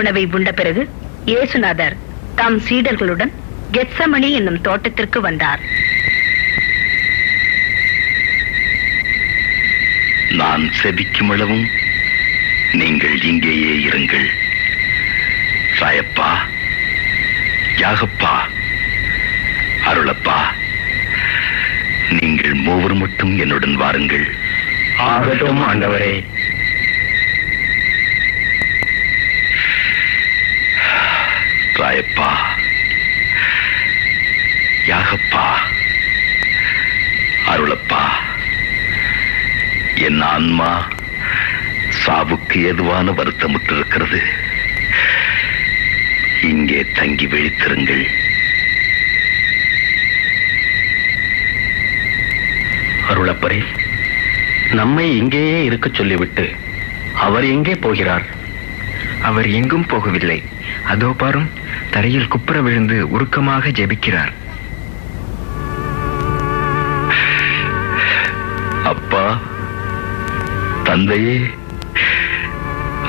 உணவை உண்ட பிறகு இயேசுநாதர் தம் சீடர்களுடன் கெத்சமனி என்னும் தோட்டத்திற்கு வந்தார். நான் செபிக்கும் அளவும் நீங்கள் இங்கேயே இருங்கள். ராயப்பா, யாகப்பா, அருளப்பா, நீங்கள் மூவர் மட்டும் என்னுடன் வாருங்கள். ஆகட்டும் ஆண்டவரே. ராயப்பா, யாகப்பா, அருளப்பா, என் ஆன்மா சாவுக்கு ஏதுவான வருத்தமுற்றிருக்கிறது. இங்கே தங்கி விழித்திருங்கள். அருளப்பரே, நம்மை இங்கேயே இருக்க சொல்லிவிட்டு அவர் எங்கே போகிறார்? அவர் எங்கும் போகவில்லை. அதோ பாரும், தரையில் குப்புற விழுந்து உருக்கமாக ஜெபிக்கிறார். அப்பா, தந்தையே,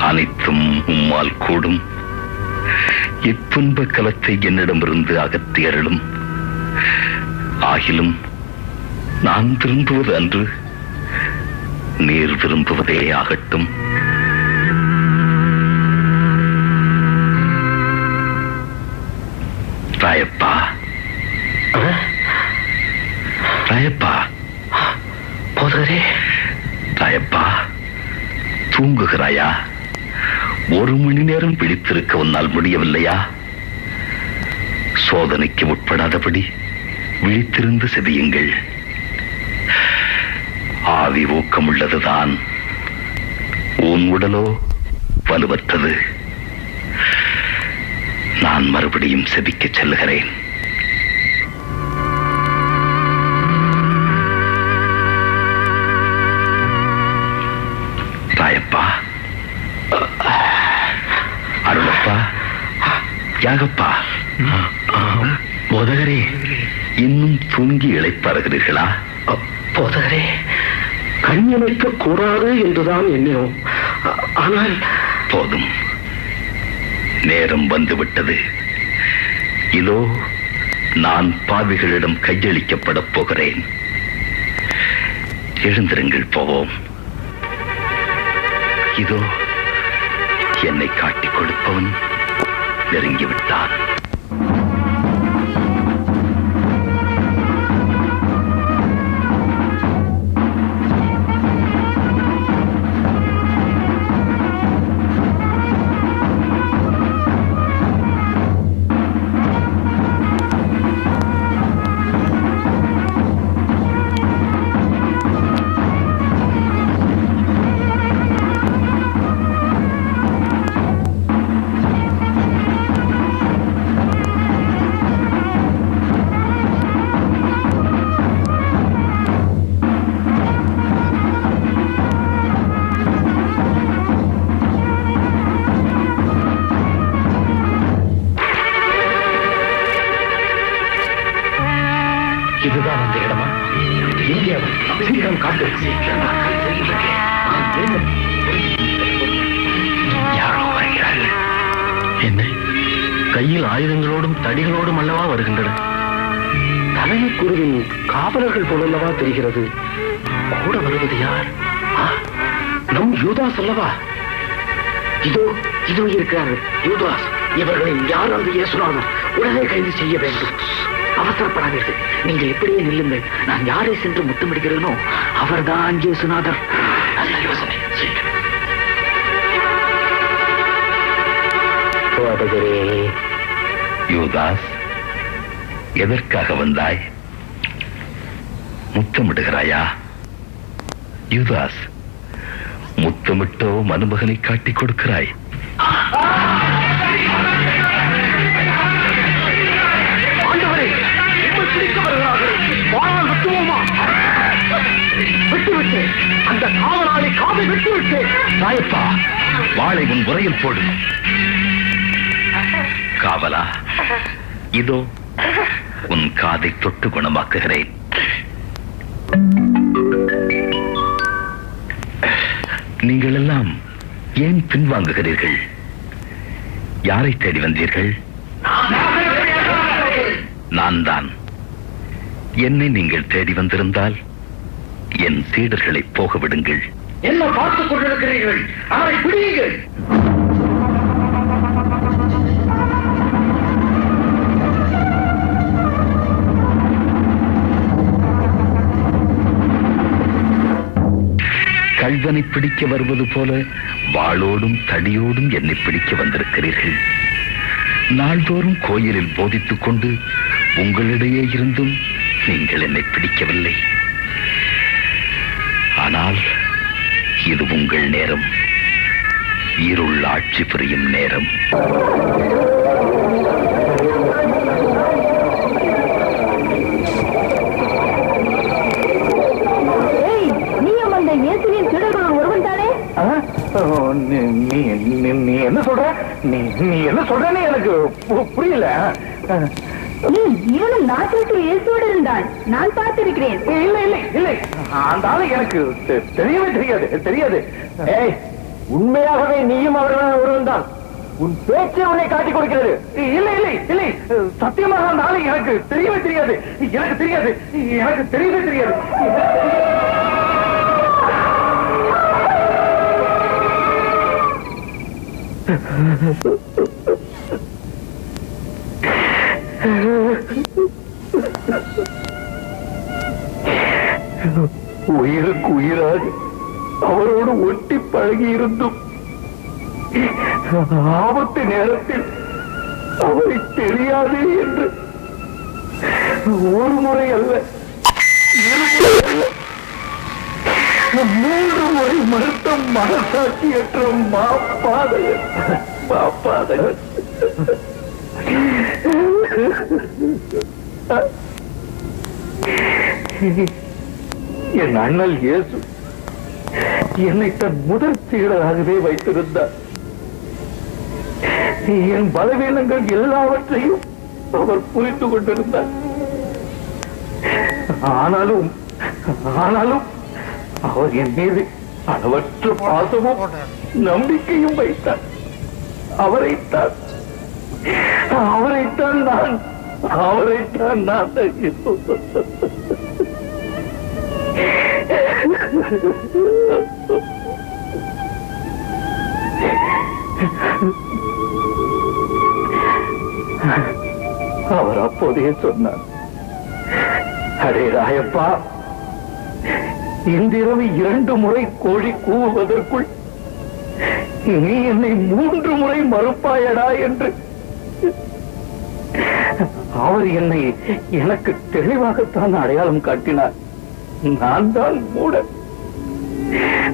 அனைத்தும் உம்மால் கூடும். இத்துன்ப கலத்தை என்னிடமிருந்து அகற்றி அருளும். ஆகிலும் நான் விரும்புவது அன்று, நீர் விரும்புவதே ஆகட்டும். ராயப்பா, ராயப்பா, போதகரே. ராயப்பா, தூங்குகிறாயா? 1 மணி நேரம் விழித்திருக்க உன்னால் முடியவில்லையா? சோதனைக்கு உட்படாதபடி விழித்திருந்து செவியுங்கள். ஆவி ஊக்கமுள்ளதுதான், உன் உடலோ வலுவற்றது. நான் மறுபடியும் செபிக்க செல்லுகிறேன். ராயப்பா, அருளப்பா, யாகப்பா, போதகரே, இன்னும் தூங்கி இளைப்பாறுகிறீர்களா? போதகரே, கண்ணிமைக்க கூடாது என்றுதான் எண்ணினோம். ஆனால் போதும், நேரம் வந்துவிட்டது. இதோ நான் பாவிகளிடம் கையளிக்கப்படப் போகிறேன். எழுந்திருங்கள், போவோம். இதோ என்னை காட்டிக் கொடுப்பவன் நெருங்கிவிட்டான். இதுதான் அந்த இடமா? இந்தியாவை சீக்கிரம் காட்டு. யாரோ வருகிறார்கள். என்ன, கையில் ஆயுதங்களோடும் தடிகளோடும் அல்லவா வருகின்றன? தலைமை குருவின் காவலர்கள் போலல்லவா தெரிகிறது. கூட வருவது யார்? நம் யூதாஸ் அல்லவா? இதோ இதோ இருக்கிறார்கள் யூதாஸ். இவர்களின் யார் அந்த இயேசுநாதர்? உடனே கைது செய்ய வேண்டும். அவசரப்படாதீர்கள், நீங்கள் எப்படியே நில்லுங்கள். நான் யாரை சென்று முத்தமிடுகிறேனோ அவர்தான் இயேசுநாதர். நல்ல யோசனை. யூதாஸ், எதற்காக வந்தாய்? முத்தமிடுகிறாயா? யூதாஸ், முத்தமிட்டோ மருமகனை காட்டிக் கொடுக்கிறாய். அந்த காவலாளி காதை விட்டுவிட்டு. ராயப்பா, வாளை உன் உரையில் போடு. காவலா, இதோ உன் காதை தொட்டு குணமாக்குகிறேன். நீங்கள் எல்லாம் ஏன் பின்வாங்குகிறீர்கள்? யாரை தேடி வந்தீர்கள்? நான் தான். என்னை நீங்கள் தேடி வந்திருந்தால் என் சீடர்களை போக விடுங்கள். என்ன பார்த்துக் கொண்டிருக்கிறீர்கள்? அவரை பிடியுங்கள். கள்வனை பிடிக்க வருவது போல வாளோடும் தடியோடும் என்னை பிடிக்க வந்திருக்கிறீர்கள். நாள்தோறும் கோயிலில் போதித்துக் கொண்டு உங்களிடையே இருந்தும் நீங்கள் என்னை பிடிக்கவில்லை. ஆனால் இது உங்கள் நேரம், இருள் ஆட்சி புரியும் நேரம். நீ என்ன சொல்ற? நீ என்ன சொல்றன்னு எனக்கு புரியல. இவனும் நாட்டிற்கு இயேசுவோடு இருந்தான். நான் பார்த்திருக்கிறேன். இல்லை இல்லை இல்லை, அந்த ஆளு எனக்கு தெரியவே தெரியாது. ஏய், உண்மையாகவே நீயும் அவர்கள் ஒருவன் தான். உன் பேச்சை உன்னை காட்டிக் கொடுக்கிறது. இல்லை இல்லை இல்லை, சத்தியமாக அந்த ஆளு எனக்கு தெரியவே தெரியாது. எனக்கு தெரியவே தெரியாது. உயிருக்கு உயிராக அவரோடு ஒட்டி பழகி இருந்தும் ஆபத்து நேரத்தில் அவரை தெரியாது என்று ஒரு முறை அல்ல, மூன்று முறை மறுத்த மனசாட்சியற்ற மாப்பாதகர். என் அண்ணல் இயேசு என்னை தன் முதல் சீடராகவே வைத்திருந்தார். என் பலவீனங்கள் எல்லாவற்றையும் அவர் புரிந்து கொண்டிருந்தார். ஆனாலும் அவர் என் மீது அளவற்ற பாசமும் நம்பிக்கையும் வைத்தார். அவரைத்தான் நான் அவர் அப்போதே சொன்னார், அடே ராயப்பா, இன்றிரவு 2 முறை கோழி கூவுவதற்குள் நீ என்னை 3 முறை மறுப்பாயடா என்று. அவர் என்னை எனக்கு தெளிவாகத்தான் அடையாளம் காட்டினார். நான் தான் மூட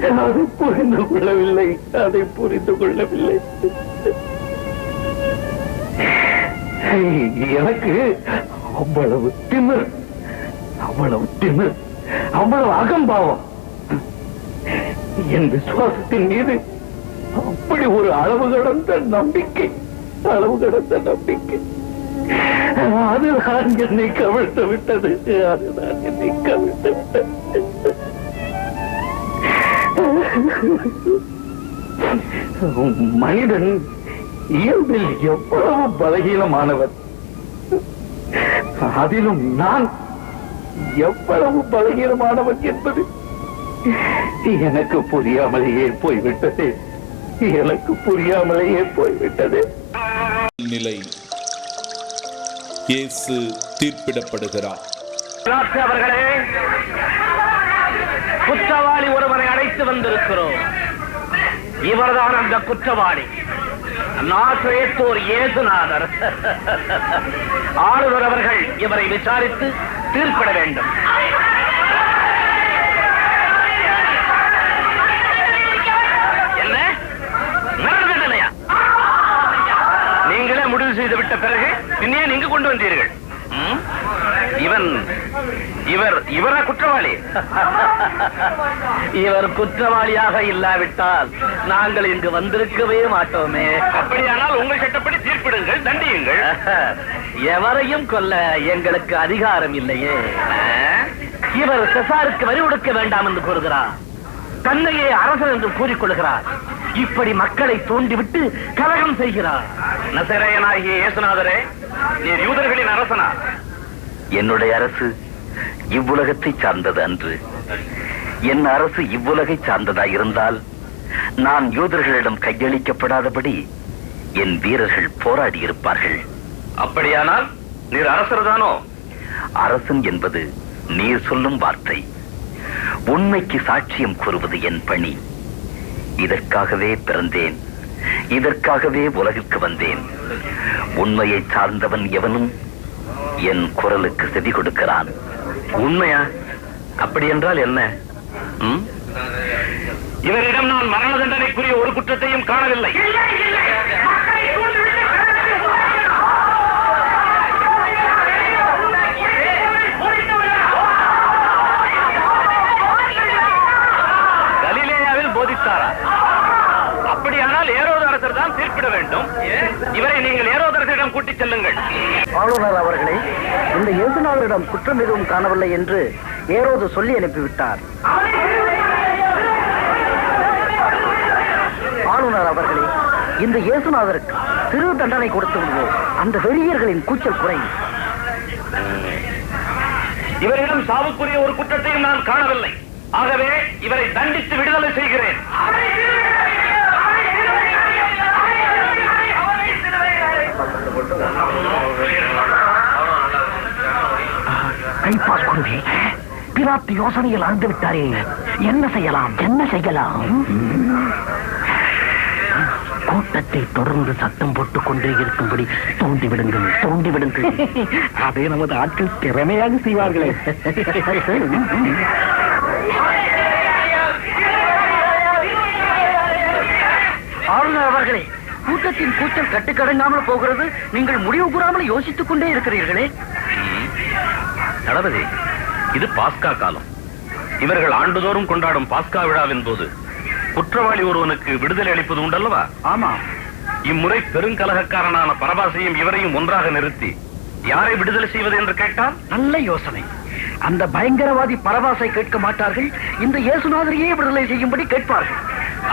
அதை புரிந்து கொள்ளவில்லை. எனக்கு அவ்வளவு திமிர், அவ்வளவு அகம்பாவம். என் விசுவாசத்தின் மீது அப்படி ஒரு அளவு கடந்த நம்பிக்கை. அதுதான் என்னை கவிழ்த்து விட்டது. மனிதன் இயல்பில் எவ்வளவு பலகீனமானவர், அதிலும் நான் எவ்வளவு பலகீனமானவன் என்பது எனக்கு புரியாமலேயே போய்விட்டது. நிலை இயேசு தீர்ப்பிடப்படுகிறார். அவர்களே, குற்றவாளி ஒருவரை அழைத்து வந்திருக்கிறோம். இவர்தான் அந்த குற்றவாளி, நாசரேத்தோர் இயேசுநாதர். ஆளுநர் அவர்கள் இவரை விசாரித்து தீர்ப்பிட வேண்டும். என்ன நடந்தனையா? நீங்களே முடிவு செய்து விட்ட பிறகு பின்னே நீங்க கொண்டு வந்தீர்கள். இவரா குற்றவாளி? இவர் குற்றவாளியாக இல்லாவிட்டால் நாங்கள் இங்கு வந்திருக்கவே மாட்டோமே. அப்படியானால் உங்கள் சட்டப்படி தீர்ப்பிடுங்கள், தண்டியுங்கள். எவரையும் கொல்ல எங்களுக்கு அதிகாரம் இல்லையே. இவர் செசாருக்கு வரி கொடுக்க வேண்டாம் என்று கூறுகிறார். தன்னையே அரசன் என்று கூறிக்கொள்கிறார். இப்படி மக்களை தூண்டிவிட்டு கலகம் செய்கிறார். நசரேயனாகிய இயேசுநாதரே, நீர் யூதர்களின் அரசனா? என்னுடைய அரசு இவ்வுலகத்தை சார்ந்தது அன்று. என் அரசு இவ்வுலகை சார்ந்ததாயிருந்தால் நான் யூதர்களிடம் கையளிக்கப்படாதபடி என் வீரர்கள் போராடி இருப்பார்கள். அப்படியானால் நீர் அரசர்தானோ? அரசன் என்பது நீர் சொல்லும் வார்த்தை. உண்மைக்கு சாட்சியம் கூறுவது என் பணி. இதற்காகவே பிறந்தேன், இதற்காகவே உலகிற்கு வந்தேன். உண்மையை சார்ந்தவன் எவனும் என் குரலுக்கு செவி கொடுக்கிறான். உண்மையா? அப்படி என்றால் என்ன? இவரிடம் நான் மரண தண்டனைக்குரிய ஒரு குற்றத்தையும் காணவில்லை. கலிலேயாவில் போதித்தாரா? அப்படியானால் ஏரோது அரசர் தான் தீர்ப்பிட வேண்டும். இவரை நீங்கள் ஏரோதரசரிடம் கூட்டிச் செல்லுங்கள். ஆளுநர் அவர்களே, இந்த இயேசுநாதரிடம் குற்றம் எதுவும் காணவில்லை என்று ஏரோது சொல்லி அனுப்பிவிட்டார். ஆளுநர் அவர்களே, இந்த இயேசுநாதருக்கு சிறு தண்டனை கொடுத்து விடுவோம். அந்த வெறியர்களின் கூச்சல் குறையும். இவரிடம் சாவுக்குரிய ஒரு குற்றத்தையும் நான் காணவில்லை. ஆகவே இவரை தண்டித்து விடுதலை செய்கிறேன். கைப்பாஸ் குருவே, பிலாத்து யோசனையில் ஆழ்ந்து விட்டாரே. என்ன செய்யலாம்? என்ன செய்யலாம்? கூட்டத்தை தொடர்ந்து சத்தம் போட்டுக் கொண்டே இருக்கும்படி தோண்டிவிடுங்கள், தோண்டிவிடுங்கள். அதை நமது ஆட்கள் திறமையாக செய்வார்களே. ஆளுநர் அவர்களே, கூட்டத்தின் கூச்சல் கட்டுக்கடங்காமல் போகிறது. நீங்கள் முடிவு கூறாமல் யோசித்துக் கொண்டே இருக்கிறீர்களே. தளபதி, இது பாஸ்கா காலம். இவர்கள் ஆண்டுதோறும் கொண்டாடும் பாஸ்கா விழாவின் போது குற்றவாளி ஒருவனுக்கு விடுதலை அளிப்பது உண்டல்லவா? ஆமா. இம்முறை பெருங்கலகக்காரனான பரபாசையும் இவரையும் ஒன்றாக நிறுத்தி யாரை விடுதலை செய்வது என்று கேட்டால்? நல்ல யோசனை. அந்த பயங்கரவாதி பரபாசை கேட்க மாட்டார்கள், இந்த இயேசுநாதரையே விடுதலை செய்யும்படி கேட்பார்கள்.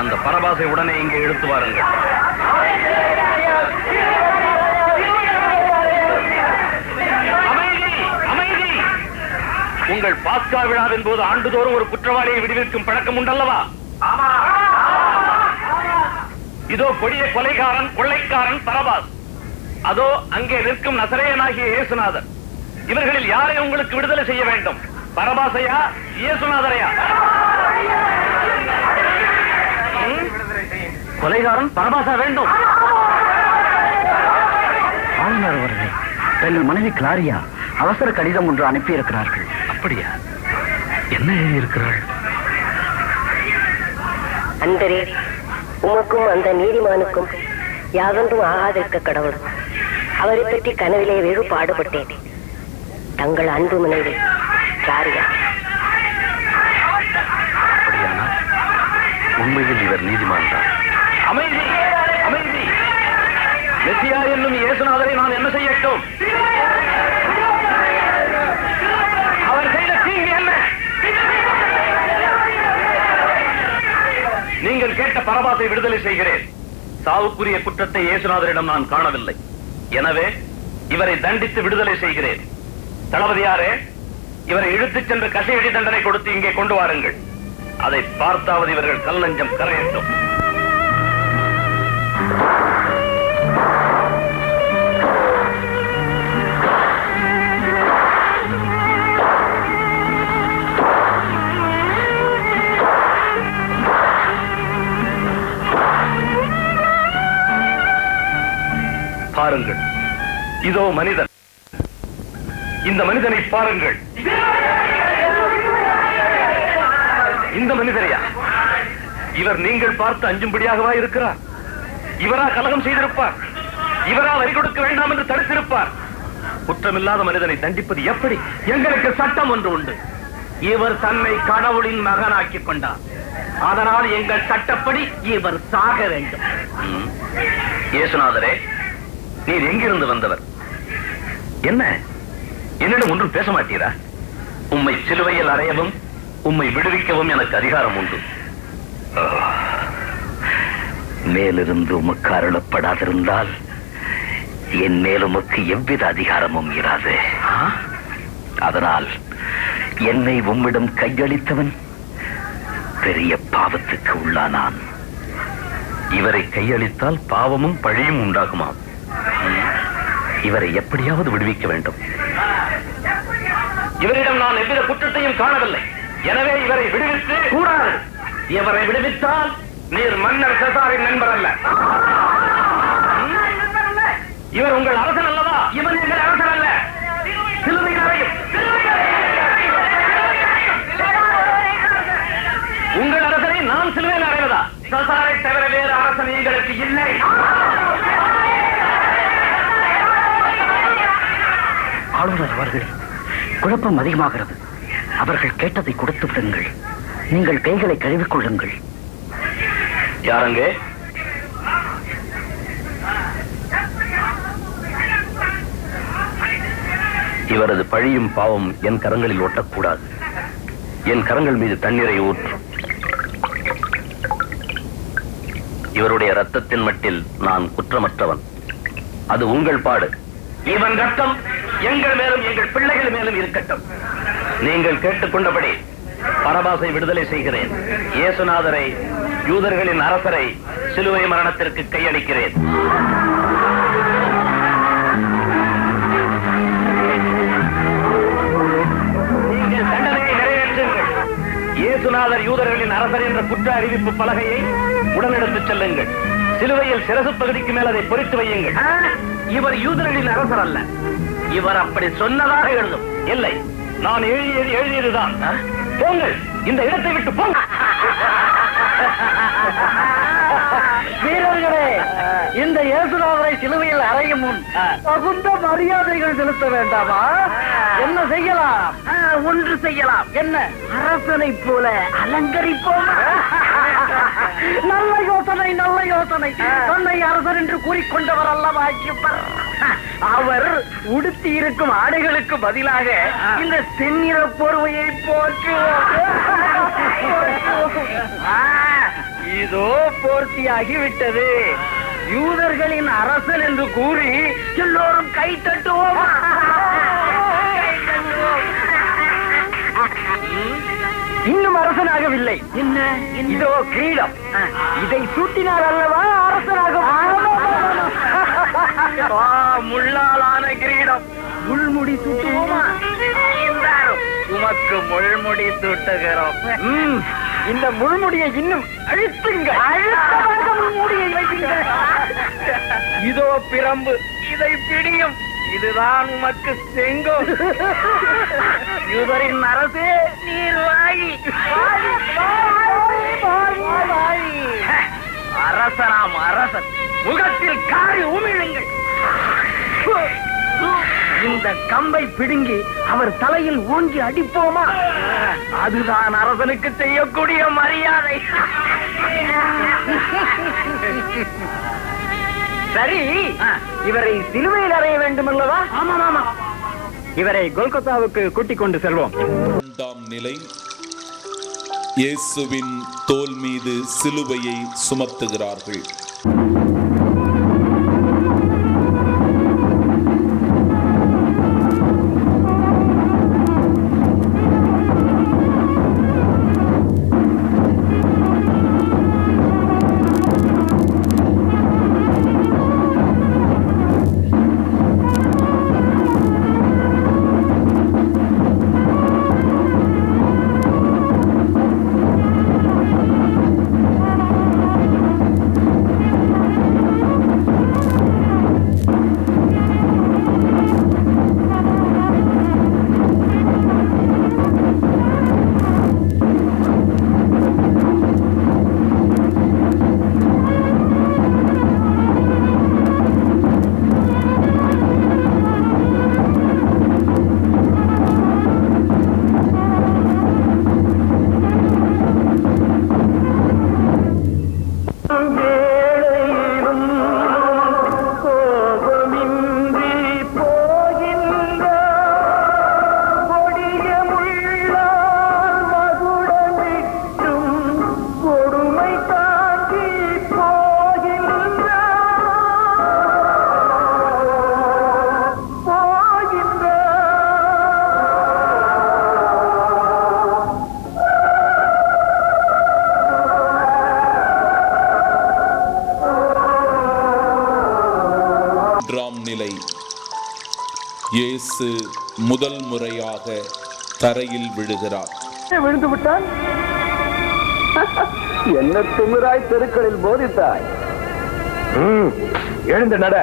அந்த பரபாசை உடனே இங்கே இழுத்து வாருங்கள். உங்கள் பாஸ்கா விழாவின் போது ஆண்டுதோறும் ஒரு குற்றவாளியை விடுவிக்கும் பழக்கம் உண்டல்லவா? இதோ கொடிய கொலைகாரன், கொள்ளைக்காரன் பரபாஸ். அதோ அங்கே நிற்கும் நசரேயனாகிய இயேசுநாதர். இவர்களில் யாரை உங்களுக்கு விடுதலை செய்ய வேண்டும்? பரபாசையா, இயேசுநாதரையா? கொலைகாரன் பரபாசா வேண்டும். ஆளுநர் அவர்களே, தங்கள் மனைவி கிளாரியா அவசர கடிதம் ஒன்று அனுப்பி இருக்கிறார்கள். அப்படியா? என்ன எழுதியிருக்கிறாள்? அன்பரே, உமக்கும் அந்த நீதிமானுக்கும் யாதொன்றும் ஆகாதிருக்க கடவுள். அவரை பற்றி கனவிலே வெகு பாடுபட்டேன். தங்கள் அன்பு மனைவி கிளாரியா. அப்படியானால் உண்மையில் இவர் நீதிமான் தான். அமைதி, அமைதி. மெசியா என்னும் இயேசுநாதரை நான் என்ன செய்யட்டும்? அவர் செய்த தீங்கு என்ன? நீங்கள் கேட்ட பரபாசை விடுதலை செய்கிறேன். சாவுக்குரிய குற்றத்தை இயேசுநாதரிடம் நான் காணவில்லை. எனவே இவரை தண்டித்து விடுதலை செய்கிறேன். தளபதியாரே, இவரை இழுத்துச் சென்று கசையடி தண்டனை கொடுத்து இங்கே கொண்டு வாருங்கள். அதை பார்த்தாவது இவர்கள் கல் நெஞ்சம் கரையட்டும். பாருங்கள், இதோ மனிதன். இந்த மனிதனை பாருங்கள். இந்த மனிதரையா? இவர் நீங்கள் பார்த்து அஞ்சும்படியாகவா இருக்கிறார்? இவரா கலகம் செய்திருப்பார்? இவரா வரி கொடுக்க வேண்டாம் என்று தடுத்திருப்பார்? குற்றமில்லாத மனிதனை தண்டிப்பது எப்படி? எங்களுக்கு சட்டம் ஒன்று உண்டு. இவர் தன்னை கடவுளின் மகனாக்கிக் கொண்டார். அதனால் எங்கள் சட்டப்படி இவர் சாக வேண்டும். இயேசுநாதரே, நீர் எங்கிருந்து வந்தவர்? என்ன, என்னிடம் ஒன்றும் பேச மாட்டீரா? உம்மை சிலுவையில் அறையவும் உம்மை விடுவிக்கவும் எனக்கு அதிகாரம் உண்டு. மேலிருந்து உமக்கு அருளப்படாதிருந்தால் என் மேல் உமக்கு எவ்வித அதிகாரமும் இராது. அதனால் என்னை உம்மிடம் கையளித்தவன் பெரிய பாவத்துக்கு உள்ளானான். இவரை கையளித்தால் பாவமும் பழியும் உண்டாகுமாம். இவரை எப்படியாவது விடுவிக்க வேண்டும். இவரிடம் நான் எவ்வித குற்றத்தையும் காணவில்லை. எனவே இவரை விடுவித்து கூடாது. இவரை விடுவித்தால் நீர் மன்னர் செசாரின் நண்பர் அல்ல. இவர் உங்கள் அரசன் அல்லவா? இவர் எங்கள் அரசன் அல்ல. சிலுவையில் அறையும். உங்கள் அரசனை நான் சிலுவையில் அறைவதா? செசாரை தவிர வேறு அரசன் எங்களுக்கு இல்லை. ஆளுநர் அவர்களே, குழப்பம் அதிகமாகிறது. அவர்கள் கேட்டதை கொடுத்து விடுங்கள். நீங்கள் கைகளை கழுவிக் கொள்ளுங்கள். யாரங்கே? இவரது பழியும் பாவம் என் கரங்களில் ஒட்டக்கூடாது. என் கரங்கள் மீது தண்ணீரை ஊற்றும். இவருடைய ரத்தத்தின் மட்டில் நான் குற்றமற்றவன். அது உங்கள் பாடு. இவன் ரத்தம் எங்கள் மேலும் எங்கள் பிள்ளைகள் மேலும் இருக்கட்டும். நீங்கள் கேட்டுக்கொண்டபடி பரபாசை விடுதலை செய்கிறேன். இயேசுநாதரை, யூதர்களின் அரசரை சிலுவை மரணத்திற்கு கையளிக்கிறேன். நீங்கள் தண்டனையை நிறைவேற்றுங்கள். இயேசுநாதர் யூதர்களின் அரசர் என்ற குற்ற அறிவிப்பு பலகையை உடனெடுத்துச் செல்லுங்கள். சிலுவையில் சிரசு பகுதிக்கு மேல் அதை பொறித்து வையுங்கள். இவர் யூதர்களின் அரசர் அல்ல. இவர் அப்படி சொன்னதாக எழுதும். இல்லை, நான் எழுதியதுதான். போங்கள், இந்த இடத்தை விட்டு போங்க. வீரர்களே, இந்த இயேசுநாதரை சிலுவையில் அறையும் முன் தகுந்த மரியாதைகள் செலுத்த வேண்டாமா? என்ன செய்யலாம்? ஒன்று செய்யலாம். என்ன? அரசனை போல அலங்கரிப்போம். நல்ல யோசனை, நல்ல யோசனை. தன்னை அரசர் என்று கூறிக்கொண்டவர் அல்லவா இவர்? அவர் உடுத்தி இருக்கும் ஆடைகளுக்கு பதிலாக இந்த செந்நிற போர்வையை போற்றுவோம். இதோ போர்த்தியாகி விட்டது. யூதர்களின் அரசன் என்று கூறி எல்லோரும் கை தட்டுவோம். இன்னும் அரசனாகவில்லை. என்ன? இதோ கிரீடம். இதை சூட்டினார் அல்லவா அரசனாக? முள்ளாலான கிரீடம். முள்முடி சூட்டுவோமா? உமக்கு முள்முடி சூட்டுகிறோம். இந்த முள்முடியை இன்னும் அழுத்துங்க. முள்முடியை வையுங்க. இதோ பிரம்பு. இதை பிடியும். இதுதான் உமக்கு செங்கோல். யூதரின் அரசே, நீர் வாழி. அரசனாம் அரசன். முகத்தில் காரி உமிழுங்கள். இந்த கம்பை பிடுங்கி அவர் தலையில் ஊங்கி அடிப்போமா? அதுதான் அரசனுக்கு செய்யக்கூடிய மரியாதை. சரி, இவரை சிலுவையில் அறைய வேண்டும் அல்லவா? ஆமாம் ஆமாம். இவரை கொல்கத்தாவுக்கு கூட்டிக் கொண்டு செல்வோம். 2ஆம் நிலை. இயேசுவின் தோள் மீது சிலுவையை சுமத்துகிறார்கள். இயேசு முதல் முறையாக தரையில் விழுகிறார். விழுந்து விட்டான். என்ன திமிராய் தெருக்களில் போதித்தாய். எழுந்து நட.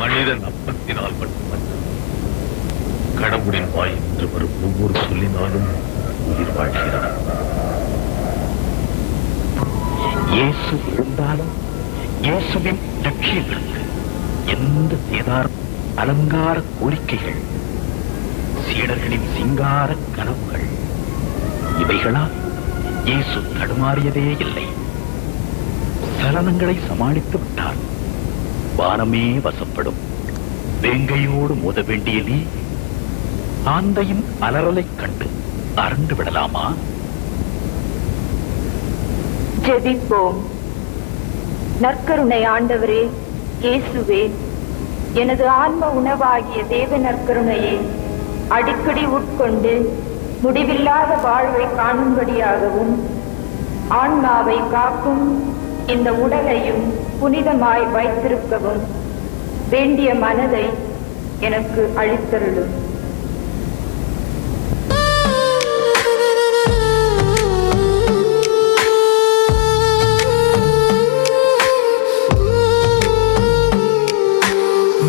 மனிதன் அப்பத்தினால் மட்டுமல்ல, கடவுளின் வாய் என்று வரும் ஒவ்வொரு சொல்லினாலும் உயிர் வாழ்கிறார். இயேசு இருந்தாலும் இயேசுவின் லட்சியங்களுக்கு எந்த சேதாரம், அலங்கார கோரிக்கைகள், சீடர்களின் சிங்கார கனவுகள், இவைகளால் இயேசு தடுமாறியதே இல்லை. சலனங்களை சமாளித்து விட்டார். வானமே வசப்படும். வேங்கையோடு மோத வேண்டிய நீ ஆந்தையின் அலறலைக் கண்டு அரண்டு விடலாமா? ஜெபிப்போம். நற்கருணை ஆண்டவரே, இயேசுவே, எனது ஆன்ம உணவாகிய தேவ நற்கருணையை அடிக்கடி உட்கொண்டு முடிவில்லாத வாழ்வை காணும்படியாகவும் ஆன்மாவை காக்கும் இந்த உடலையும் புனிதமாய் வைத்திருக்கவும் வேண்டிய மனதை எனக்கு அளித்தருளும்.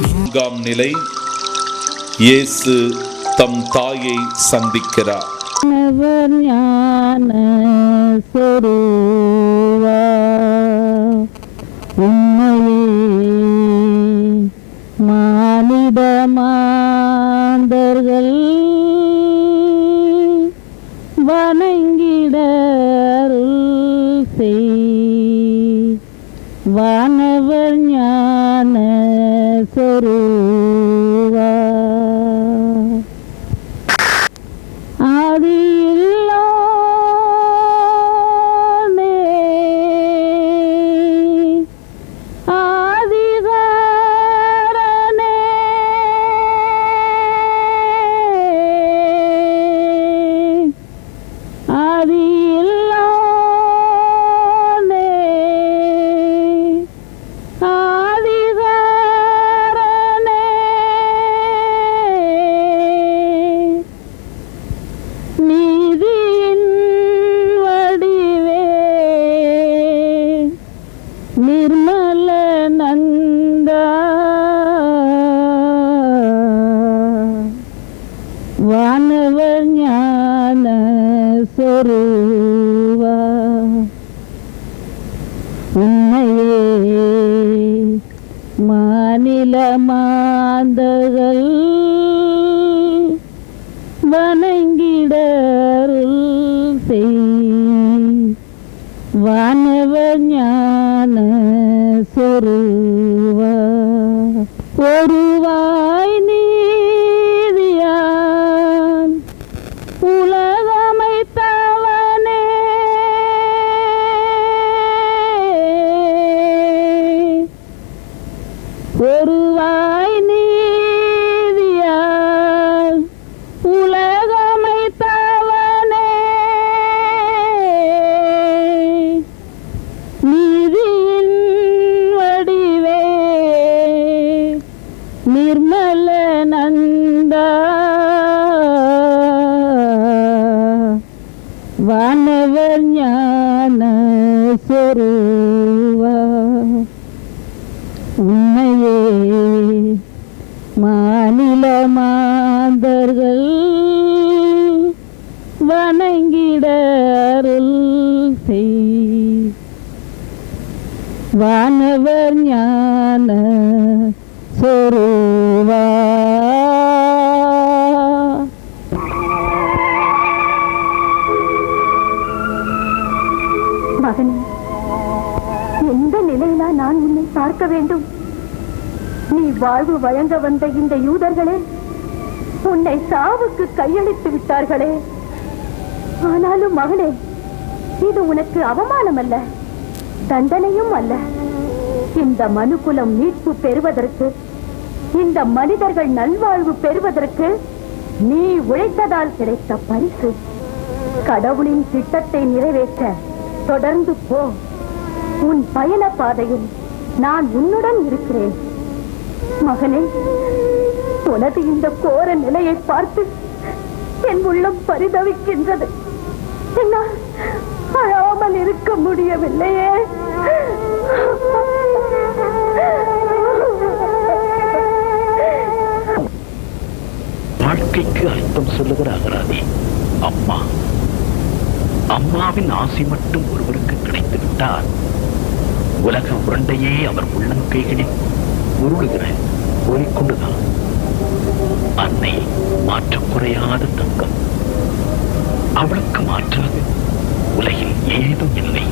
நான்காம் நிலை, இயேசு தம் தாயை சந்திக்கிறார். மானிட மாந்தர்கள் வணங்கிட அருள் செய். வானவர் ஞான சொருவா. வானவர் ஞான சொருவா. உன்னையே மாநில மாந்தர்கள் வணங்கிட அருள் செய். வானவர் ஞான சொருவா. ஒருவாய் நீதியான் உலகமைத்தவனே, ஒருவாய் நீதியான் உலகமைத்தவனே, நீதியின் வடிவே நிர்மல நந்தா. வானவர் ஞான சொருவா. உன்னையே மாநில மாந்தர்கள் வணங்கிட அருள் செய். வானவர் ஞான சொருவா. மகனே, எந்த நிலையிலா நான் உன்னை பார்க்க வேண்டும்? நீ வாழ்வு வழங்க வந்த இந்த யூதர்களே உன்னை சாவுக்கு கையளித்து விட்டார்களே. ஆனாலும் மகனே, இது உனக்கு அவமானம் அல்ல, தண்டனையும் அல்ல. இந்த மனுக்குலம் மீட்பு பெறுவதற்கு, இந்த மனிதர்கள் நல்வாழ்வு பெறுவதற்கு நீ உழைத்ததால் கிடைத்த பரிசு. கடவுளின் திட்டத்தை நிறைவேற்ற தொடர்ந்து போ. உன் பயண பாதையில் நான் உன்னுடன் இருக்கிறேன். மகனே, உனது இந்த கோர நிலையை பார்த்து என் உள்ளம் பரிதவிக்கின்றது. என்னால் அழாமல் இருக்க முடியவில்லையே. வாழ்க்கைக்கு அர்த்தம் சொல்லுகிற அகராதி அம்மா. அம்மாவின் ஆசை மட்டும் ஒருவருக்கு கிடைத்து விட்டால் உலக உருண்டையே அவர் உள்ளங்கைகளில் உருளுகிற ஓடிக்கொண்டுதான். அன்னை மாற்றம் குறையாத தங்கம். அவளுக்கு மாற்றாக உலகில் ஏதும் இல்லை.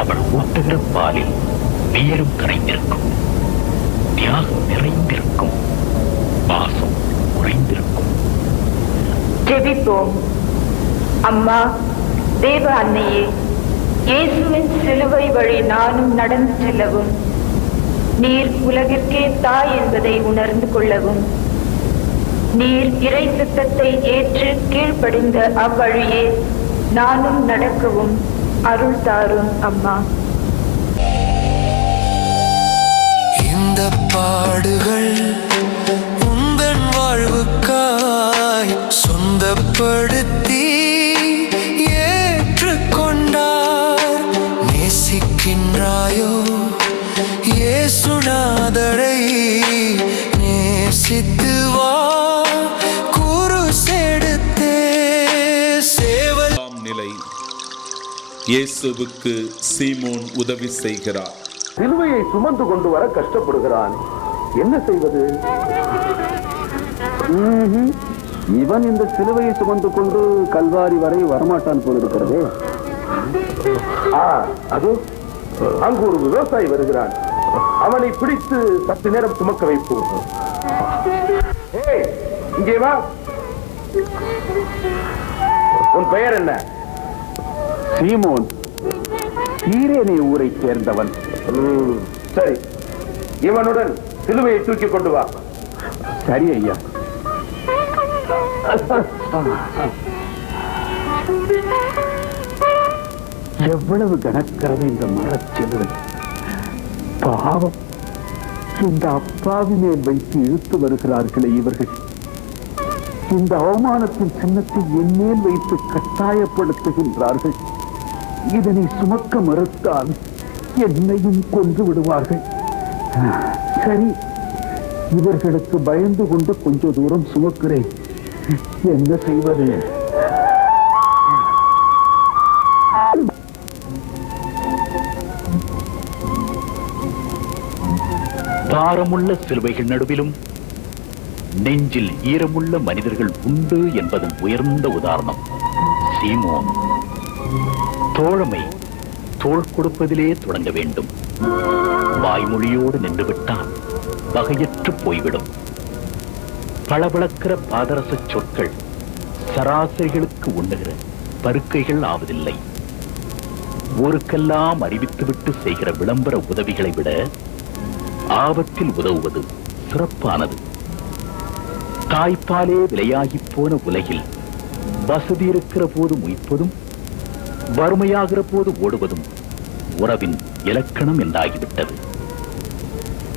அவள் ஊட்டுகிற பாலில் நேரம் கரைந்திருக்கும், தியாகம் நிறைந்திருக்கும், பாசம் குறைந்திருக்கும். ஜெபிப்போம். அம்மா, தேவ அன்னையே, இயேசுவின் சிலுவை வழி நானும் நடந்து செல்லவும், நீர் உலகிற்கே தாய் என்பதை உணர்ந்து கொள்ளவும், நீர் இறை சித்தத்தை ஏற்று கீழ்ப்படிந்த அவ்வழியே நானும் நடக்கவும் அருள் தாரும் அம்மா. இந்த பாடுகள் உந்தன் வாழ்வுக்காய் சொந்தப்படுத்தி ஏற்றுக்கொண்டார். நேசிக்கின்றாயோ இயேசுநாதரை? நேசித்து வா குருசெடுத்தே சேவல். நிலை இயேசுவுக்கு சீமோன் உதவி செய்கிறார். சிலுவையை சுமந்து கொண்டு வர கஷ்டப்படுகிறான். என்ன செய்வது? இவன் இந்த சிலுவையை சுமந்து கொண்டு கல்வாரி வரை வரமாட்டான் போல இருக்கிறதே. அது அங்கு ஒரு விவசாயி வருகிறான். அவனை பிடித்து சற்று நேரம் சுமக்க வைப்போம். இங்கே வா. உன் பெயர் என்ன? சீமோன், ஈரேனே ஊரை சேர்ந்தவன். சரி, இவனுடன் சிலுவையை தூக்கி கொண்டு வா. சரி ஐயா. எவ்வளவு கனக்கிறது இந்த மரச்சிலுவை. பாவம், இந்த அப்பாவி மேல் வைத்து இழுத்து வருகிறார்களே இவர்கள். இந்த அவமானத்தின் சின்னத்தை என் மேல் வைத்து கட்டாயப்படுத்துகின்றார்கள். இதனை சுமக்க மறுத்தால் என்னையும் கொன்று விடுவார்கள். சரி, இவர்களுக்கு பயந்து கொண்டு கொஞ்ச தூரம் சுமக்கிறேன். என்ன செய்வது? பாரமுள்ள சிலுவைகள் நடுவிலும் நெஞ்சில் ஈரமுள்ள மனிதர்கள் உண்டு என்பதன் உயர்ந்த உதாரணம் சீமோன். தோழமை தோள் கொடுப்பதிலே தொடங்க வேண்டும். வாய்மொழியோடு நின்றுவிட்டால் வகையற்று போய்விடும். பளபளக்கிற பாதரச சொற்கள் சராசரிகளுக்கு உண்ணுகிற பருக்கைகள் ஆவதில்லை. ஊருக்கெல்லாம் அறிவித்துவிட்டு செய்கிற விளம்பர உதவிகளை விட ஆபத்தில் உதவுவது சிறப்பானது. தாய்ப்பாலே விலையாகி போன உலகில் வசதி இருக்கிற போது முய்ப்பதும் வறுமையாகிற போது ஓடுவதும் உறவின் இலக்கணம் என்றாகிவிட்டது.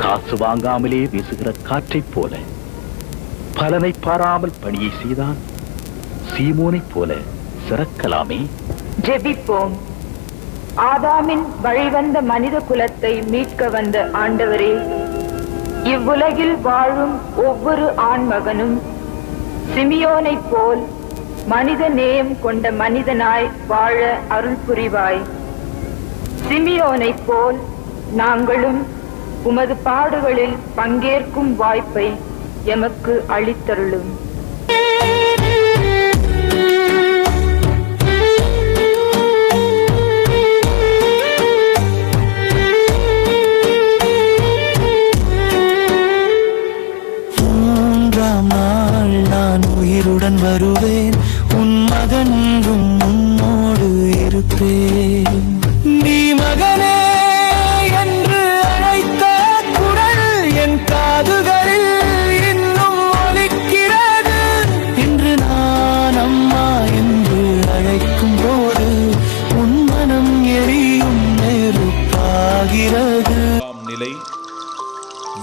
காசு வாங்காமலே வீசுகிற காற்றைப் போல பலனை பாராமல் பணியை செய்தான் சீமோனைப் போல சிறக்கலாமே. ஜெபிப்போம். ஆதாமின் வழிவந்த மனித குலத்தை மீட்க வந்த ஆண்டவரே, இவ்வுலகில் வாழும் ஒவ்வொரு ஆண் மகனும் சிமியோனைப் போல் மனித நேயம் கொண்ட மனிதனாய் வாழ அருள் புரிவாய். சிமியோனைப் போல் நாங்களும் உமது பாடுகளில் பங்கேற்கும் வாய்ப்பை எமக்கு அளித்தருளும்.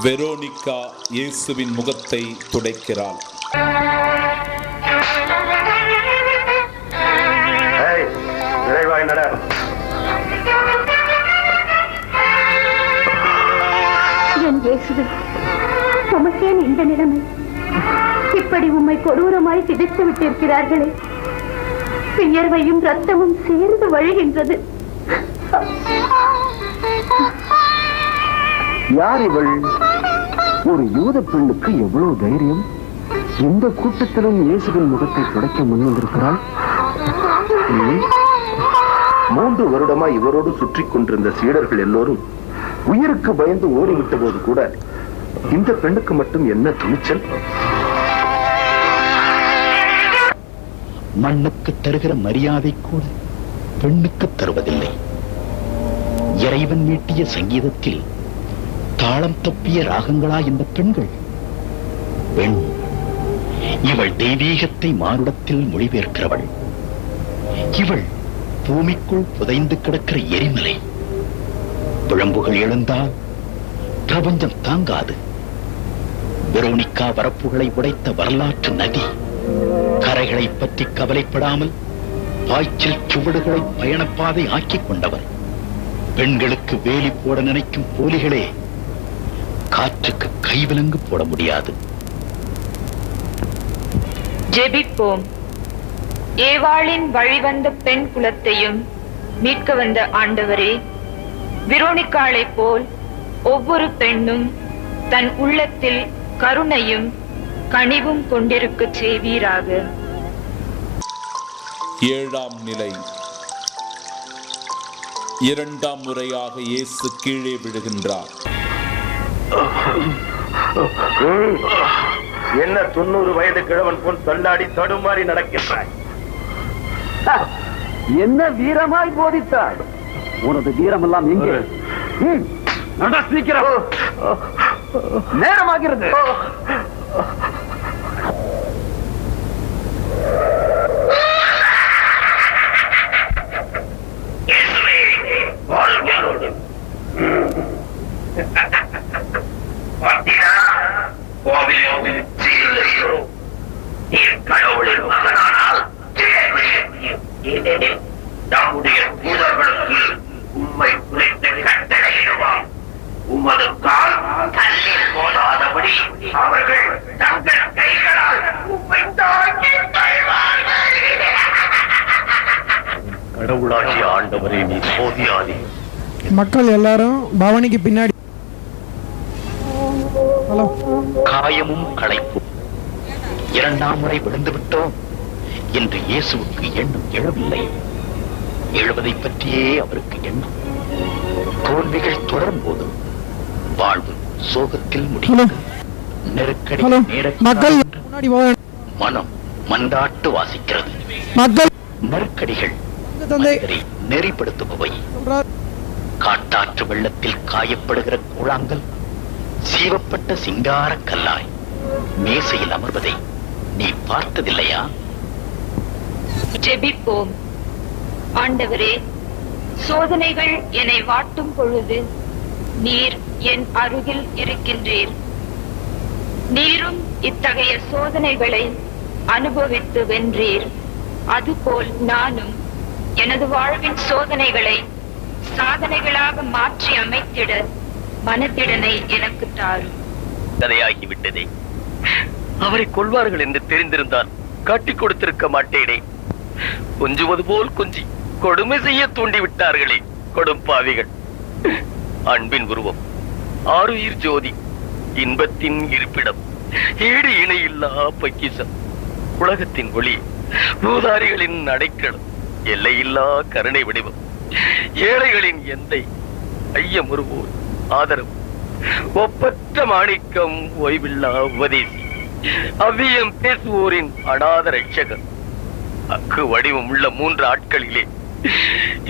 வெரோனிகா இயேசுவின் முகத்தை துடைக்கிறாள். என் இயேசுவே, உமக்கேன் இந்த நிலைமை? இப்படி உம்மை கொடூரமாய் சிதைத்து விட்டிருக்கிறார்களே. வியர்வையும் ரத்தமும் சேர்ந்து வழிகின்றது. யார் இவள்? ஒரு யூத பெண்ணுக்கு எவ்வளவு தைரியம்! இந்த கூட்டத்திலும் இயேசுவின் முகத்தை துடைக்க முன்வந்திருக்கிறாள். 3 வருடமா இவரோடு சுற்றி கொண்டிருந்த சீடர்கள் எல்லோரும் உயிருக்கு பயந்து ஓடிவிட்ட போது கூட இந்த பெண்ணுக்கு மட்டும் என்ன துணிச்சல்! மண்ணுக்கு தருகிற மரியாதை கூட பெண்ணுக்கு தருவதில்லை. இறைவன் மீட்டிய சங்கீதத்தில் தாளம் தப்பிய ராகங்களா இந்த பெண்கள்? பெண், இவள் தெய்வீகத்தை மானுடத்தில் மொழிபெயர்க்கிறவள். இவள் பூமிக்குள் புதைந்து கிடக்கிற எரிமலை. விளம்புகள் எழுந்தால் பிரபஞ்சம் தாங்காது. வெரோனிகா வரப்புகளை உடைத்த வரலாற்று நதி. கரைகளை பற்றி கவலைப்படாமல் பாய்ச்சல் சுவடுகளை பயணப்பாதை ஆக்கிக் கொண்டவர். பெண்களுக்கு வேலி போட நினைக்கும் போலிகளே, காற்றுக்கு கைவிலங்கு போட முடியாது. ஜெபிப்போம். ஏவாளின் வழிவந்த பெண் குலத்தையும் மீட்க வந்த ஆண்டவரே, வெரோனிகாளை போல் ஒவ்வொரு பெண்ணும் தன் உள்ளத்தில் கருணையும் கனிவும் கொண்டிருக்க செய்வீராக. 7ஆம் நிலை. 2ஆம் முறையாக இயேசு கீழே விழுகின்றார். என்ன 90 வயது கிழவன் போல் தள்ளாடி தடுமாறி நடக்கின்றாய்? என்ன வீரமாய் போதித்தாய்? உனது வீரமெல்லாம் எங்கே? நேரமாகிறது. நம்முடைய தூதர்களுக்கு உம்மை குறித்து கட்டளையிடுவார். உமது கால் தள்ளில் போதாதபடி அவர்கள் தங்கள் கைகளால் உம்மை தாக்கி தருவார்கள். கடவுளாகிய ஆண்டவரே, நீ சோதியாதே. மக்கள் எல்லாரும் பவனிக்கு பின்னாடி. காயமும் களைப்பும். 2ஆம் முறை விழுந்து விட்டோம் என்று இயேசுவுக்கு எண்ணம் எழவில்லை. எழுவதை பற்றியே அவருக்கு எண்ணம். தோல்விகள் தொடரும் போது வாழ்வு சோகத்தில் முடியும். நெருக்கடி மக்கள் மனம் மன்றாட்டு வாசிக்கிறது. மக்கள் நெருக்கடிகள் நெறிப்படுத்துபவை. காட்டாற்று வெள்ளத்தில் காயப்படுகிற கூழாங்கல் சீவப்பட்ட சிங்கார கல்லாய் மேசையில் அமர்வதை நீ பார்த்ததில்லையா? ஜெபிப்போம். ஆண்டவரே, சோதனைகள் என்னை வாட்டும் பொழுது நீர் என் அருகில் இருக்கின்றீர். நீரும் இத்தகைய சோதனைகளை அனுபவித்து வென்றீர். அதுபோல் நானும் எனது வாழ்வின் சோதனைகளை சாதனைகளாக மாற்றி அமைத்திட மனத்திடனை எனக்கு தாரும். கதையாகிவிட்டதே. அவரை கொள்வார்கள் என்று தெரிந்திருந்தால் காட்டிக் கொடுத்திருக்க மாட்டேனே. கொஞ்சுவது போல் கொஞ்சி கொடுமை செய்ய தூண்டிவிட்டார்களே கொடும்பாவிகள். அன்பின் உருவம், ஆருயிர் ஜோதி, இன்பத்தின் இருப்பிடம், ஈடு இணையில்லா பொக்கிஷம், உலகத்தின் ஒளி, பூதாரிகளின் அடைக்கலம், எல்லையில்லா கருணை வடிவம், ஏழைகளின் எந்தை, ஐயமுறுவோர் ஆதரவு, ஒப்பற்ற மாணிக்கம், ஓய்வில்லா உபதேசி, அவ்வியம் பேசுவோரின் அநாத ரட்சகர். அக்கு வடிவம் உள்ள 3 ஆட்களிலே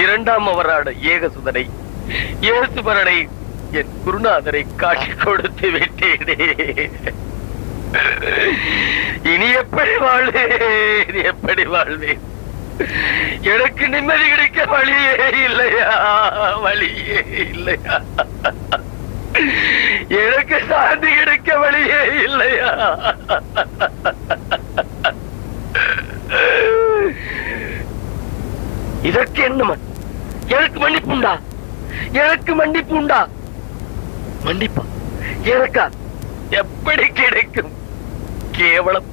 2ஆம் அவரான ஏகசுதனை இயேசுபரனை என் குருநாதரை காட்சி கொடுத்து விட்டேனே. இனி எப்படி வாழ்வேன், எப்படி வாழ்வேன்? எனக்கு நிம்மதி கிடைக்க வழியே இல்லையா, வழியே இல்லையா? எனக்கு சாந்தி கிடைக்க வழியே இல்லையா? இதற்கு என்ன? எனக்கு மன்னிப்புண்டா? எனக்கு மன்னிப்புண்டா? மன்னிப்பா எனக்கா? எப்படி கிடைக்கும்? கேவலம்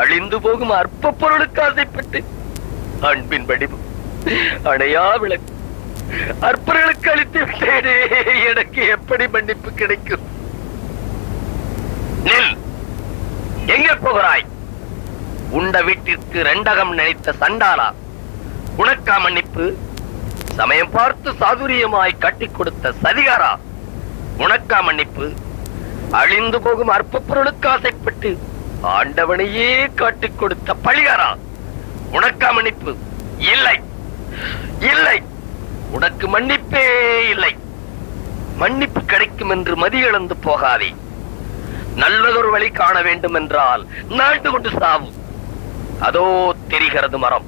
அழிந்து போகும் அற்ப பொருளுக்கு ஆசைப்பட்டு அன்பின் வடிவம் அணையா விளக்கு அற்பர்களுக்கு அளித்து விட்டேனே, எனக்கு எப்படி மன்னிப்பு கிடைக்கும்? நில், எங்கே போகிறாய்? உண்ட வீட்டிற்கு ரெண்டகம் நினைத்த சண்டாளா, உனக்கா மன்னிப்பு? சமயம் பார்த்து சாதுரியமாய் கட்டி கொடுத்த சதிகாரா, உனக்கா மன்னிப்பு? அழிந்து போகும் அற்ப பொருளுக்கு ஆசைப்பட்டு ஆண்டவனையே காட்டிக் கொடுத்த பழிகாரா, உனக்கா மன்னிப்பு? இல்லை இல்லை, உனக்கு மன்னிப்பே இல்லை. மன்னிப்பு கிடைக்கும் என்று மதியிழந்து போகாதே. நல்லதொரு வழி காண வேண்டும் என்றால் நாண்டு கொண்டு சாவு. அதோ தெரிகிறது மரம்,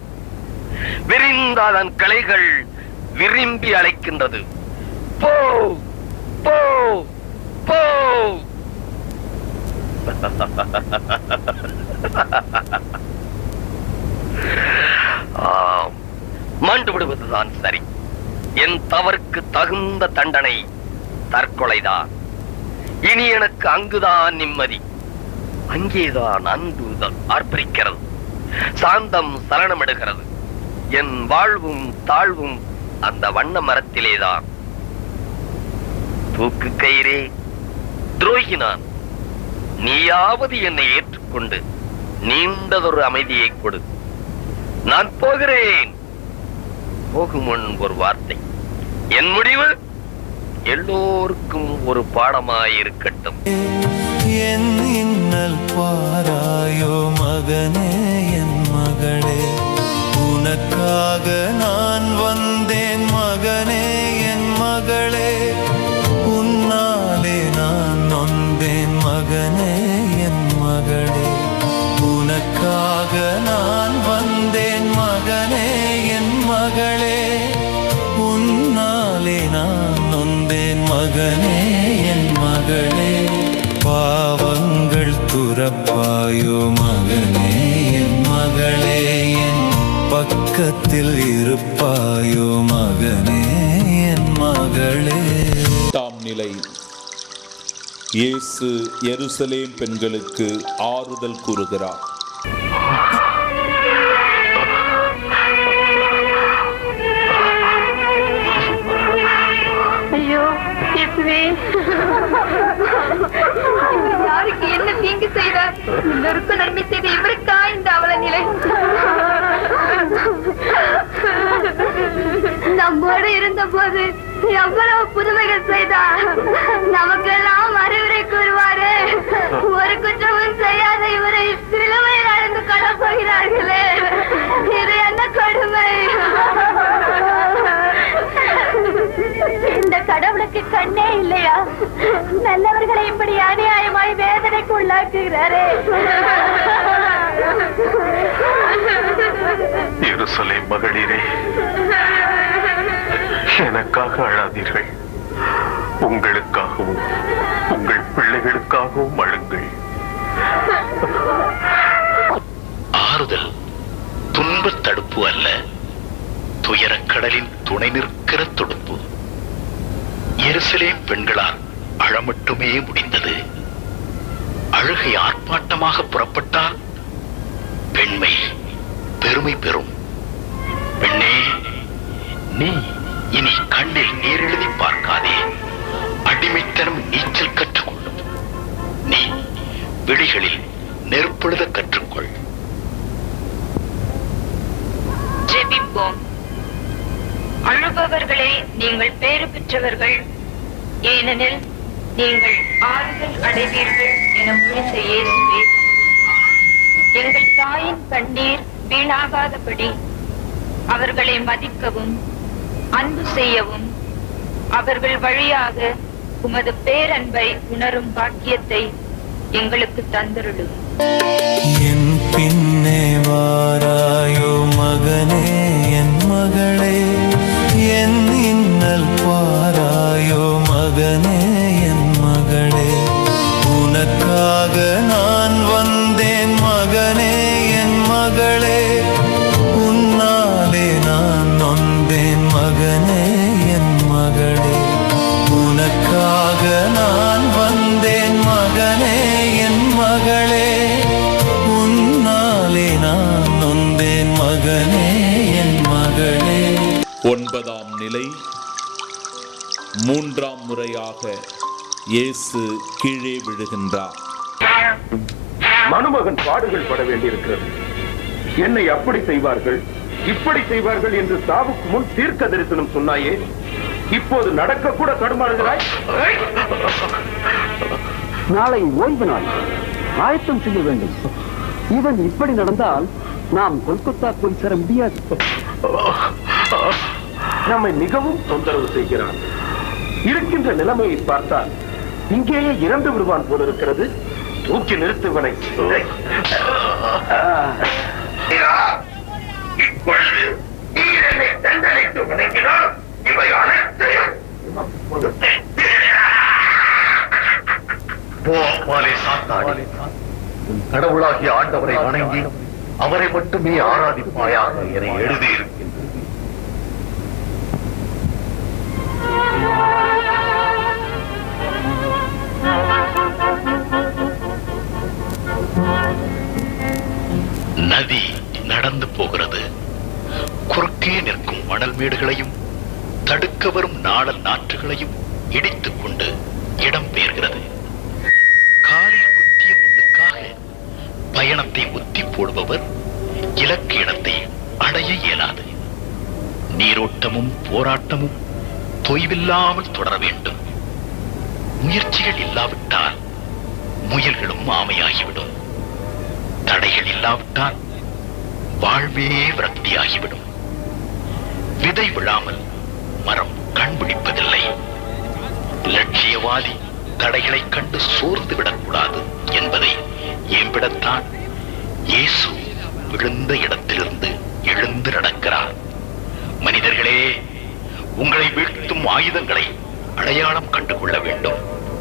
விரிந்த அதன் கிளைகள் விரும்பி அழைக்கின்றது. போ போ போ. மாண்டு விடுவதுதான் சரி. என் தவறுக்கு தகுந்த தண்டனை தற்கொலைதான். இனி எனக்கு அங்குதான் நிம்மதி, அங்கேதான் அன்புதான் ஆர்ப்பரிக்கிறது, சாந்தம் சலனமிடுகிறது. என் வாழ்வும் தாழ்வும் அந்த வண்ண மரத்திலேதான். தூக்கு கயிறே, துரோகி நான், நீயாவது என்னை ஏற்றுக்கொண்டு நீண்டதொரு அமைதியை கொடு. நான் போகிறேன். போகும் முன் ஒரு வார்த்தை, என் முடிவு எல்லோருக்கும் ஒரு பாடமாயிருக்கட்டும். என் இன்னல் பாராயோ மகனே, என் மகளே, உனக்காக நான் வந்தேன் மகனே, என் மகளே, உன்னாலே நான் நொந்தேன் மகனே, என் மகளே, உனக்காக நான் வந்தேன் மகனே, என் மகளே, உன்னாலே நான் நொந்தேன் மகனே, என் மகளே, பாவங்கள் துறப்பாயோ மகனே, என் மகளே, என் பக்கத்தில் இருப்பாயோ மகனே, என் மகளே. நிலை. இயேசு எருசலேம் பெண்களுக்கு ஆறுதல் கூறுகிறார். ஐயோ இயேசுவே, யாருக்கு என்ன தீங்கு செய்தார்? இன்னொருக்கு நன்மை செய்த இவருக்கா இந்த அவல நிலை? நம்மோடு இருந்த போது எவ்வளவு புதுமைகள் செய்தார். நமக்கெல்லாம் அறிவுரை கூறுவாரு. ஒரு குற்றமும் செய்யாத இவரை சிலுவையில் அடைந்து கொள்ள போகிறார்களே, இது என்ன கொடுமை! இந்த கடவுளுக்கு கண்ணே இல்லையா? நல்லவர்களை இப்படி அநியாயமாய் வேதனைக்கு உள்ளாக்குகிறாரே. எருசலேம் மகளிரே, எனக்காக அழாதீர்கள், உங்களுக்காகவும் உங்கள் பிள்ளைகளுக்காகவும் அழுங்கள். ஆறுதல் துன்ப தடுப்பு அல்ல, துயரக்கடலின் துணை நிற்கிற துடுப்பு. எருசலேம் பெண்களால் அழ மட்டுமே முடிந்தது. அழுகை ஆர்ப்பாட்டமாக புறப்பட்டால் பெண்மை பெருமை பெறும். பெண்ணே, நீ இனி கண்ணில் நீர் எழுதி பார்க்காதே. அடிமைத்தனம் நீச்சல் கற்றுக்கொள்ளும். நீ விழிகளில் நெருப்பெழுத கற்றுக்கொள். ஜெபிப்போம். அழுபவர்களே, நீங்கள் பேறு பெற்றவர்கள், ஏனெனில் நீங்கள் ஆறுதல் அடைவீர்கள் என மொழிந்த இயேசுவே, எங்கள் தாயின் கண்ணீர் வீணாகாதபடி அவர்களை மதிக்கவும் அன்பு செய்யவும் அவர்கள் வழியாக உமது பேரன்பை உணரும் பாக்கியத்தை எங்களுக்கு தந்தருளும். என் பின்னே வாராயோ மகனே, என் மகளே, என் இன்னல் பாராயோ மகனே, என் 9ஆம் நிலை. 3ஆம் முறையாக இயேசு கீழே விழுகின்றார். மணமகன் பாடுகள் பட வேண்டியிருக்கிறது. என்னை அப்படி செய்வார்கள் இப்படி செய்வார்கள் என்று சாவுக்கு முன் தீர்க்க தரிசனம் சொன்னாயே, இப்போது நடக்க கூட தடுமாறுகிறாய். நாளை ஓய்வு நாள், ஆயத்தம் செய்ய வேண்டும். இவன் இப்படி நடந்தால் நாம் கொல்கத்தா போய் சேர முடியாது. நம்மை மிகவும் தொந்தரவு செய்கிறான். இருக்கின்ற நிலைமையை பார்த்தால் இங்கேயே இறந்து விடுவான் போல இருக்கிறது. தூக்கி நிறுத்துவனை. இப்பொழுது நீ என்னை தண்டனைக்கு வணங்கினால் இவை அனைத்தையும் கடவுளாகிய ஆண்டவரை வணங்கி அவரை மட்டுமே ஆராதிப்பாயாக என எழுதியிருக்கின்றது. நதி நடந்து போகிறது. குறுக்கே நிற்கும் மணல் மேடுகளையும் தடுக்க வரும் நாடல் நாற்றுகளையும் இடித்துக் கொண்டு இடம் பெயர்கிறது. காலில் குத்திய முள்ளுக்காக பயணத்தை ஒத்தி போடுபவர் இலக்கு இடத்தை அடைய இயலாது. நீரோட்டமும் போராட்டமும் தொய்வில்லாமல் தொடர வேண்டும். முயற்சிகள் இல்லாவிட்டால் முயல்களும் ஆமையாகிவிடும். தடைகள் இல்லாவிட்டால் வாழ்வே விரக்தியாகிவிடும். விதை விழாமல் மரம் கண்பிடிப்பதில்லை. லட்சியவாதி தடைகளை கண்டு சோர்ந்து விடக்கூடாது என்பதை ஏம்பிடத்தான் இயேசு விழுந்த இடத்திலிருந்து எழுந்து நடக்கிறார். மனிதர்களே, உங்களை வீழ்த்தும் ஆயுதங்களை அடையாளம் கண்டுகொள்ள வேண்டும்.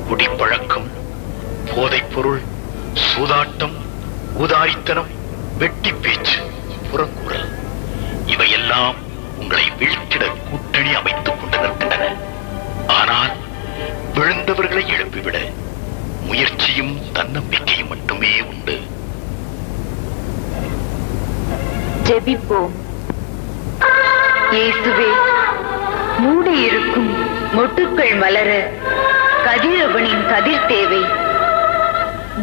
குடிப்பழக்கம், போதைப் பொருள், சூதாட்டம், ஊதாரித்தனம், வெட்டி பேச்சு, புறங்கூறல், இவையெல்லாம் உங்களை வீழ்த்திட கூட்டணி அமைத்துக் கொண்டு நிற்கின்றன. ஆனால் விழுந்தவர்களை எழுப்பிவிட முயற்சியும் தன்னம்பிக்கையும் மட்டுமே உண்டு. ஜெபிப்போம். இயேசுவே, மூடி இருக்கும் மொட்டுக்கள் மலர கதிரவனின் கதிர் தேவை.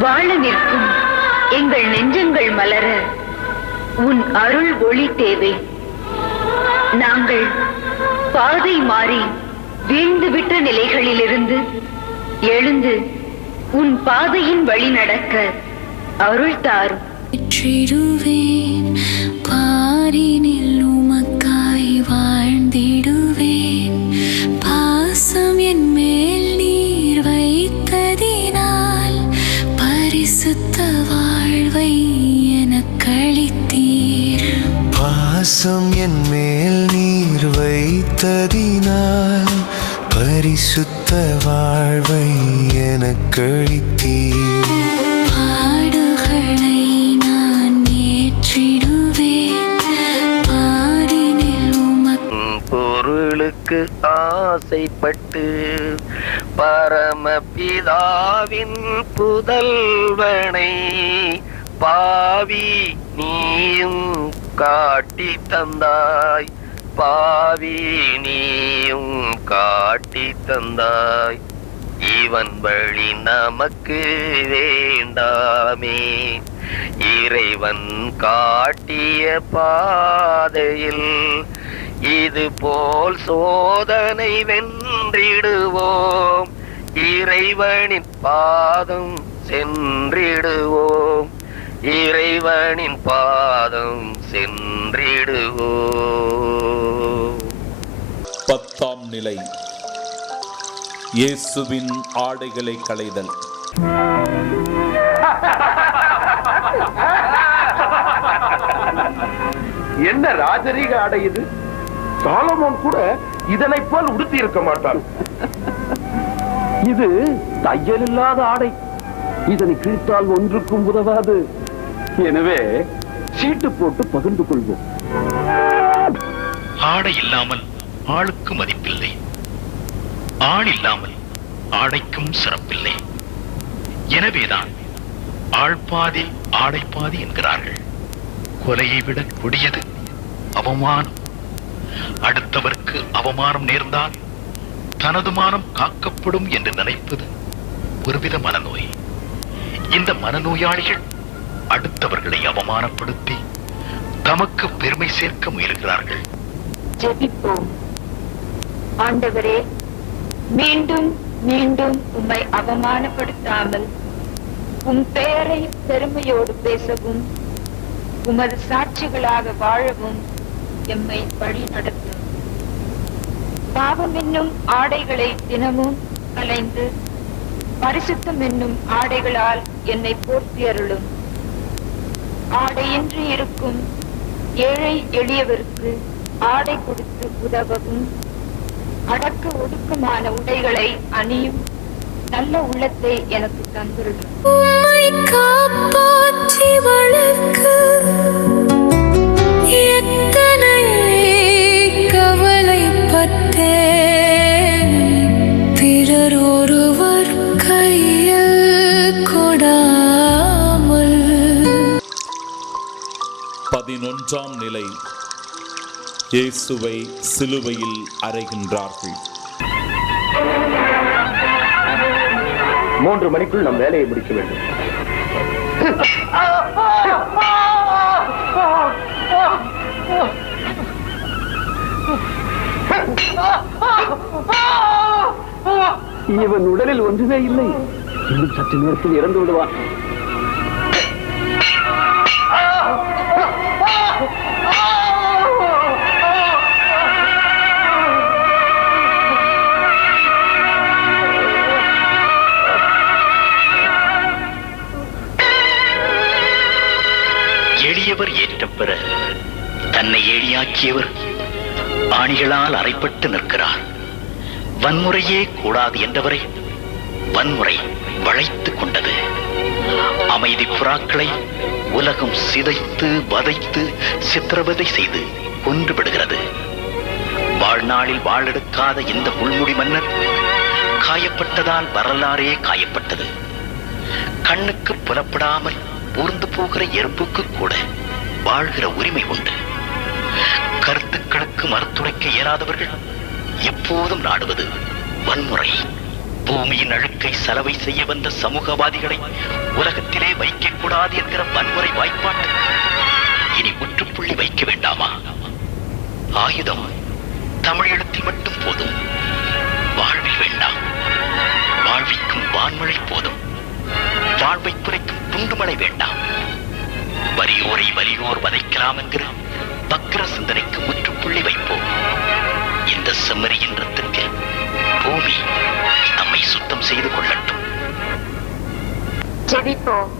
வாழ நிற்கும் எங்கள் நெஞ்சங்கள் மலர உன் அருள் ஒளி தேவை. நாங்கள் பாதை மாறி வீழ்ந்துவிட்ட நிலைகளிலிருந்து எழுந்து உன் பாதையின் வழி நடக்க அருள் தாரும். பாரினில் உமக்காய் வாழ்ந்திடுவேன். பாசம் என் மேல் நீர் வைத்ததினால் பரிசுத்த வாழ்வை எனக்களித்தீர். பாசம் என் மேல் நீர் வைத்ததினால் பரிசுத்த வாழ்வை எனக்களித்தீர். பாடுகளை நான் ஏற்றிடுவேன். பாரினில் பொருளுக்கு ஆசைப்பட்டு பரமபிதாவின் புதல்வனை பாவி நீயும் காட்டி தந்தாய். பாவி நீயும் காட்டி தந்தாய். இவன் வழி நமக்கு வேண்டாமே. இறைவன் காட்டிய பாதையில் இது போல் சோதனை வென்றிடுவோம். இறைவனின் பாதம் சென்றிடுவோம். இறைவனின் பாதம் சென்றிடுவோம். 10ஆம் நிலை. இயேசுவின் ஆடைகளை களைதல். என்ன ராஜரீக ஆடை இது? சாலமோன் கூட இதனை போல் உடுத்தி இருக்க மாட்டான். இது தையல் இல்லாத ஆடை. இதனை கிழித்தால் ஒன்றுக்கும் உதவாது. எனவே சீட்டு போட்டு பகிர்ந்து கொள்வோம். ஆடை இல்லாமல் ஆளுக்கு மதிப்பில்லை. ஆள் இல்லாமல் ஆடைக்கும் சிறப்பில்லை. எனவேதான் ஆள் பாதி ஆடை பாதி என்கிறார்கள். கொலையை விட கொடியது அவமானம். அடுத்தவருக்கு அவமானம் நேர்ந்தால் தனது மானம் காக்கப்படும் என்று நினைப்பது ஒருவித மனநோய். இந்த மனநோயாளிகள் அடுத்தவர்களை அவமானப்படுத்தி தமக்கு பெருமை சேர்க்க முயல்கிறார்கள். ஜெபிப்போம். ஆண்டவரே, மீண்டும் மீண்டும் உம்மை அவமானப்படுத்தாமல் உம் பெயரை பெருமையோடு பேசவும் உமது சாட்சிகளாக வாழவும் எம்மை வழி நடத்தும். பாவம் என்னும் ஆடைகளை தினமும் கலைந்து பரிசுத்தம் என்னும் ஆடைகளால் என்னை போர்த்தி அருளும். ஆடையின்றி இருக்கும் ஏழை எளியவருக்கு ஆடை கொடுத்து உதவவும் அடக்க ஒடுக்கமான உடைகளை அணியும் நல்ல உள்ளத்தை எனக்கு தந்துள்ளது. உம்மை காப்பாற்றி வளர்க்க எத்தனை கவலைப்பட்டேன். பிறர் ஒருவர் கையில் கொடாமல். 11ஆம் நிலை. இயேசுவை சிலுவையில் அறைகின்றார்கள். 3 மணிக்குள் நம் வேலையை முடிக்க வேண்டும். இவன் உடலில் ஒன்றுமே இல்லை. இன்னும் சற்று நேரத்தில் இறந்து விடுவான். எளியவர் ஏற்றப்பெற தன்னை ஏழியாக்கியவர் ஆணிகளால் அறைப்பட்டு நிற்கிறார். வன்முறையே கூடாது என்றவரை வன்முறை வளைத்துக் கொண்டது. அமைதி புறாக்களை உலகம் சிதைத்து வதைத்து சித்திரவதை செய்து கொன்று விடுகிறது. வாழ்நாளில் வாழெடுக்காத இந்த முள்முடி மன்னர் காயப்பட்டதால் வரலாறே காயப்பட்டது. கண்ணுக்கு புலப்படாமல் ஊர்ந்து போகிற எறும்புக்கு கூட வாழ்கிற உரிமை உண்டு. கருத்துக்களுக்கு மறுத்துரைக்க இயலாதவர்கள் எப்போதும் நாடுவது வன்முறை. பூமியின் அழுக்கை சலவை செய்ய வந்த சமூகவாதிகளை உலகத்திலே வைக்கக்கூடாது என்கிற வன்முறை வாய்ப்பாட்டுக்கு இனி முற்றுப்புள்ளி வைக்க வேண்டாமா? ஆயுதம் தமிழ் எழுத்தில் மட்டும் போதும், வாழ்வில் வேண்டாம். வாழ்விக்கும் வான்மழை போதும், வாழ்வை குறைக்கும் துண்டுமழை வேண்டாம். வறியோரை வலியோர் வதைக்கலாம் என்கிற வக்ர சிந்தனைக்கு முற்றுப்புள்ளி வைப்போம். இந்த செம்மறியின் ரத்தத்தில் பூமி நம்மை சுத்தம் செய்து கொள்ளட்டும். ஜெபிப்போம்.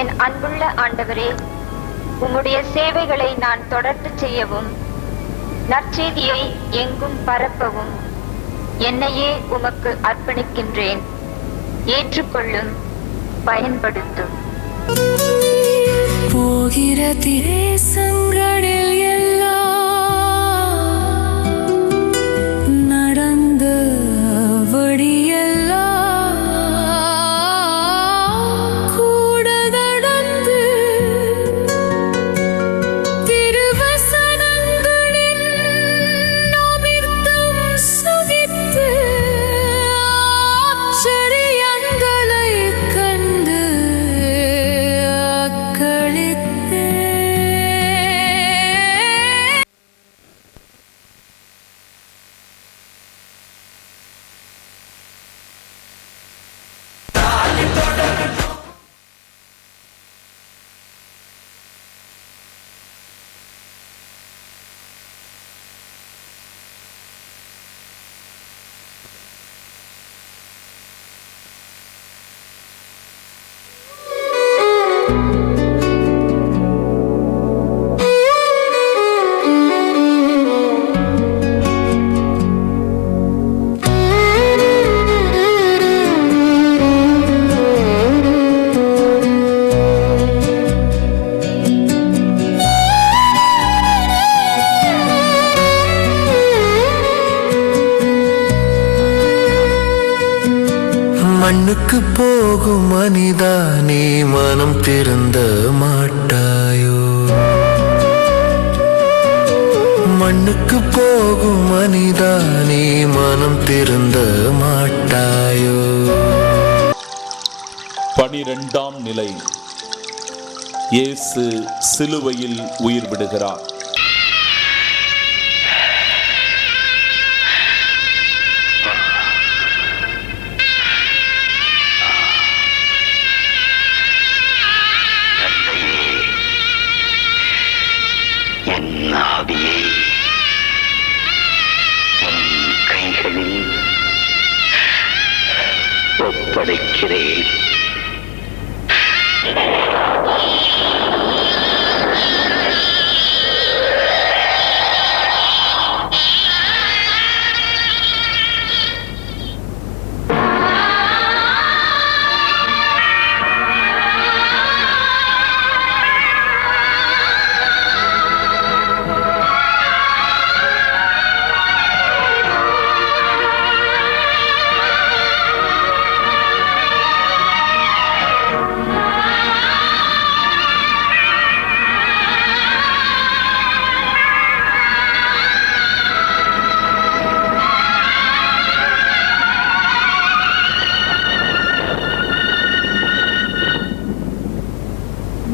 என் அன்புள்ள ஆண்டவரே, உம்முடைய சேவைகளை நான் தொடர்ந்து செய்யவும் நற்செய்தியை எங்கும் பரப்பவும் என்னையே உமக்கு அர்ப்பணிக்கின்றேன். ஏற்றுக்கொள்ளும், பயன்படுத்தும். போகிற தேசங்களில் எல்லாம் நடந்த வழியெல்லாம் கூட நடந்து திருவசனங்களின் அமிர்தம் சுகித்து ஆச்சரியங்களை கண்டு மண்ணுக்கு போகும் மனிதா, நீ மனம் திருந்த மாட்டாயோ? மண்ணுக்கு போகும் மனிதா நீ மனம் திருந்த மாட்டாயோ. 12ஆம் நிலை. இயேசு சிலுவையில் உயிர் விடுகிறார். என் ஆவியை என் கைகளில் ஒப்படைக்கிறேன்.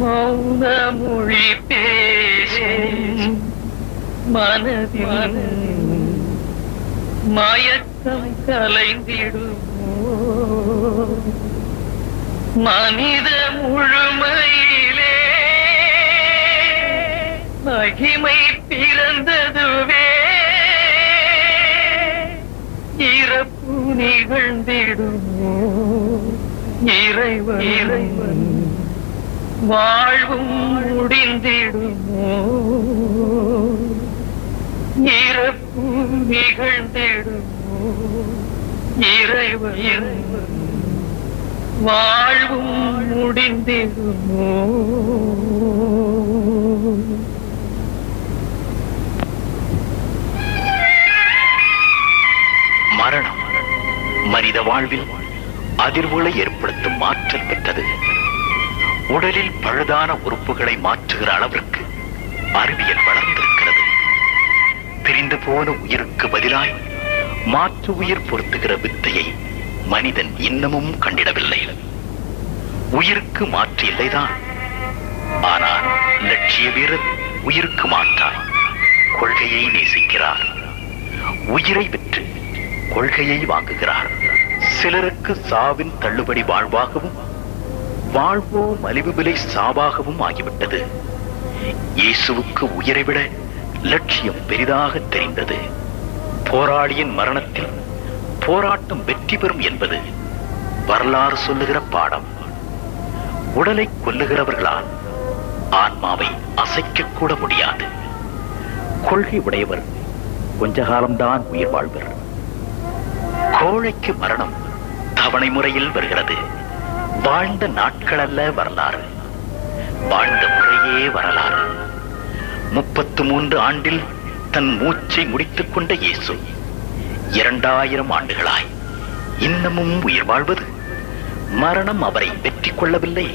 மௌனமொழி பேசும் மனதில் மயக்கம் கலைந்திடுமோ. மனித முழுமையிலே மகிமை பிறந்ததுவே இறப்பு நிகழ்ந்திடுமோ. இறைவன் வாழ்வும் முடிந்திடுமோ. இறப்பு நிகழ்ந்திடுமோ. இறைவன் வாழ்வும் முடிந்திடுமோ. மரணம் மனித வாழ்வில் அதிர்வுகளை ஏற்படுத்தும் ஆற்றல் பெற்றது. உடலில் பழுதான உறுப்புகளை மாற்றுகிற அளவிற்கு அறிவியல் வளர்ந்திருக்கிறது. பிரிந்து போன உயிருக்கு பதிலாய் மாற்று உயிர் பொருத்துகிற வித்தையை மனிதன் இன்னமும் கண்டிடவில்லை. உயிருக்கு மாற்று இல்லைதான். ஆனால் லட்சிய வீரர் உயிருக்கு மாற்றார். கொள்கையை நேசிக்கிறார். உயிரை விற்று கொள்கையை வாங்குகிறார். சிலருக்கு சாவின் தள்ளுபடி வாழ்வாகவும் வாழ்வோ மலிவு விலை சாவாகவும் ஆகிவிட்டது. இயேசுவுக்கு உயிரை விட லட்சியம் பெரிதாக தெரிந்தது. போராளியின் மரணத்தில் போராட்டம் வெற்றி பெறும் என்பது வரலாறு சொல்லுகிற பாடம். உடலை கொல்லுகிறவர்களால் ஆன்மாவை அசைக்க கூட முடியாது. கொள்கை உடையவர் கொஞ்ச காலம்தான் உயிர் வாழ்வர். கோழைக்கு மரணம் தவணை முறையில் வருகிறது. வாழ்ந்த நாட்கள் அல்ல வரலாறு, வாழ்ந்த முறையே வரலாறு. 33 ஆண்டில் தன் மூச்சை முடித்துக் கொண்ட இயேசு 2000 ஆண்டுகளாய் இன்னமும் உயிர் வாழ்வது மரணம் அவரை வெற்றி கொள்ளவில்லை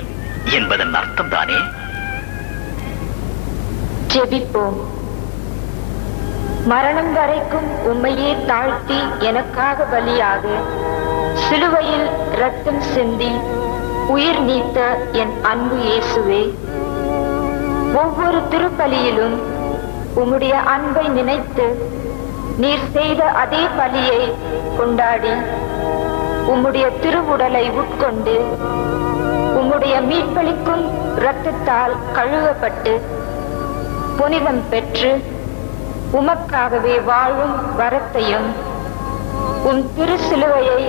என்பதன் அர்த்தம் தானே. ஜெபிப்போம். மரணம் வரைக்கும் உம்மையே தாழ்த்தி எனக்காக பலியாக சிலுவையில் ரத்தம் சிந்தி உயிர் நீத்த என் அன்பு இயேசுவே, ஒவ்வொரு திருப்பலியிலும் உம்முடைய அன்பை நினைத்து நீர் செய்த அதே பலியை கொண்டாடி உம்முடைய திருவுடலை உட்கொண்டு உம்முடைய மீட்பளிக்கும் இரத்தத்தால் கழுவப்பட்டு புனிதம் பெற்று உமக்காகவே வாழும் வரத்தையும் உம் திரு சிலுவையை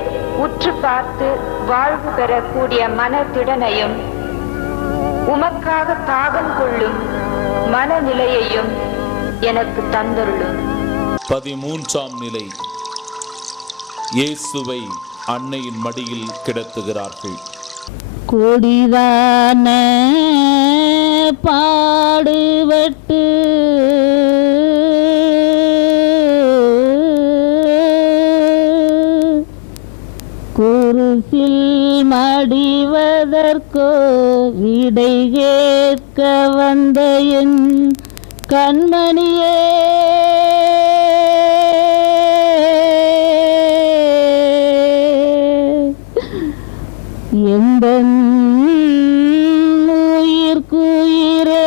உற்று பார்த்து வாழ்வு பெறக்கூடிய மனதிடனையும் உமக்காக தாகம் கொள்ளும் மனநிலையையும் எனக்கு தந்தருளும். 13ஆம் நிலை. இயேசுவை அன்னையின் மடியில் கிடத்துகிறார்கள். கொடிதான பாடுபட்டு குருசில் மடிவதற்கோ விடை கேட்க வந்த என் கண்மணியே, என் உயிர்க்குயிரே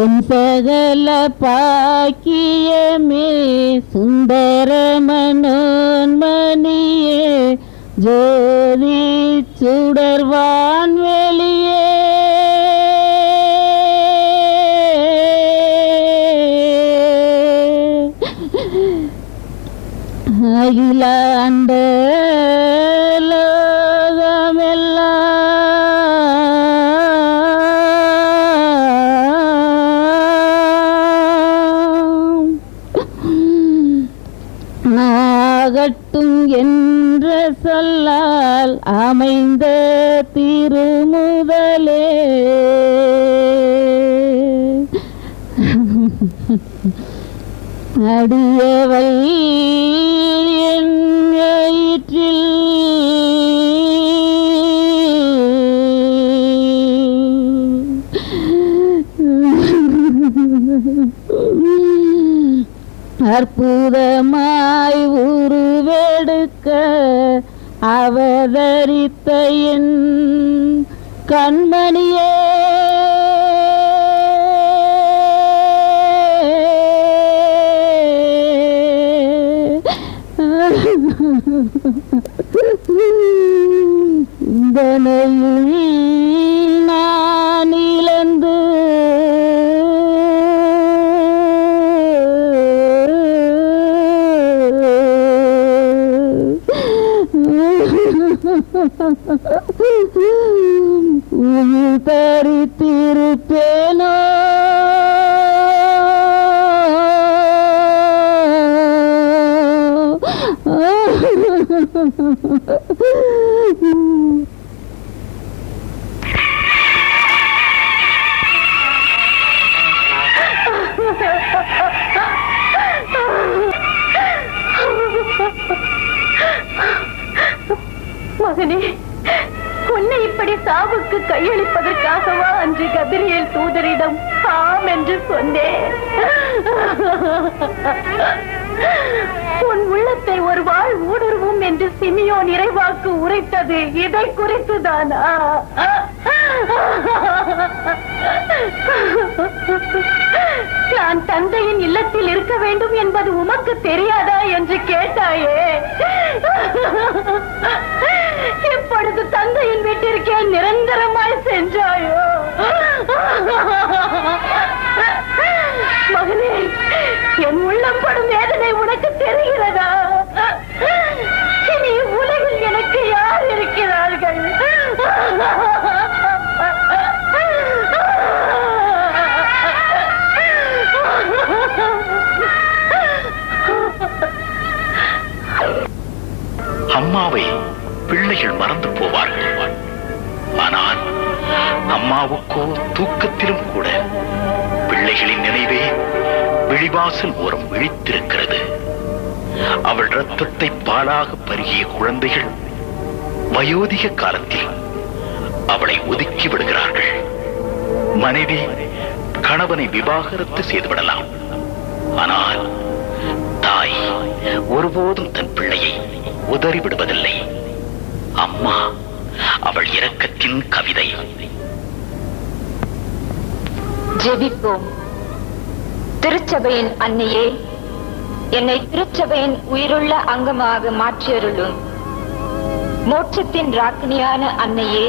என் சகல பாக்கியமே சுந்தர மனோன்மணியே ஜோதி சுடர்வான் வெளியே அகிலாண்ட நாகட்டும் என்ற சொல்லால் அமைந்த திருமுதலே அடியவள் என் வயிற்றில் அற்புதமாய் உருவெடுக்க அவதரித்த என் கண்மணியே இந்தனையில் நான் இழந்து உயிர் தரித்திருப்பேனோ மகனே, உன்னை இப்படி சாவுக்கு கையளிப்பதற்காகவா அன்று கபிரியேல் தூதரிடம் ஆம் என்று சொன்னேன். உன் உள்ளத்தை ஒரு வாழ் ஊடுருவும் என்று சிமியோன் இறைவாக்கு உரைத்தது இதை குறித்துதானா? நான் தந்தையின் இல்லத்தில் இருக்க வேண்டும் என்பது உமக்கு தெரியாதா என்று கேட்டாயே. இப்பொழுது தந்தையின் வீட்டிற்கே நிரந்தரமாய் சென்றாயோ? மகனே, என் உள்ளம் படும் வேதனை உனக்கு தெரிகிறதா? இனி உலகில் எனக்கு யார் இருக்கிறார்கள்? அம்மாவை பிள்ளைகள் மறந்து போவார்கள். ஆனால் அம்மாவுக்கோ தூக்கத்திலும் கூட பிள்ளைகளின் நினைவே விழிவாசல் ஓரம் விழித்திருக்கிறது. அவள் இரத்தத்தை பாலாக பருகிய குழந்தைகள் வயோதிக காலத்தில் அவளை ஒதுக்கி விடுகிறார்கள். மனைவி கணவனை விவாகரத்து செய்துவிடலாம், ஆனால் தாய் ஒருபோதும் தன் பிள்ளையை உதறிவிடுவதில்லை. அம்மா அவள் இரக்கத்தின் கவிதை. ஜெபிப்போம். திருச்சபையின் அன்னையே, என்னை திருச்சபையின் உயிருள்ள அங்கமாக மாற்றியருளும். மோட்சத்தின் ராக்கினியான அன்னையே,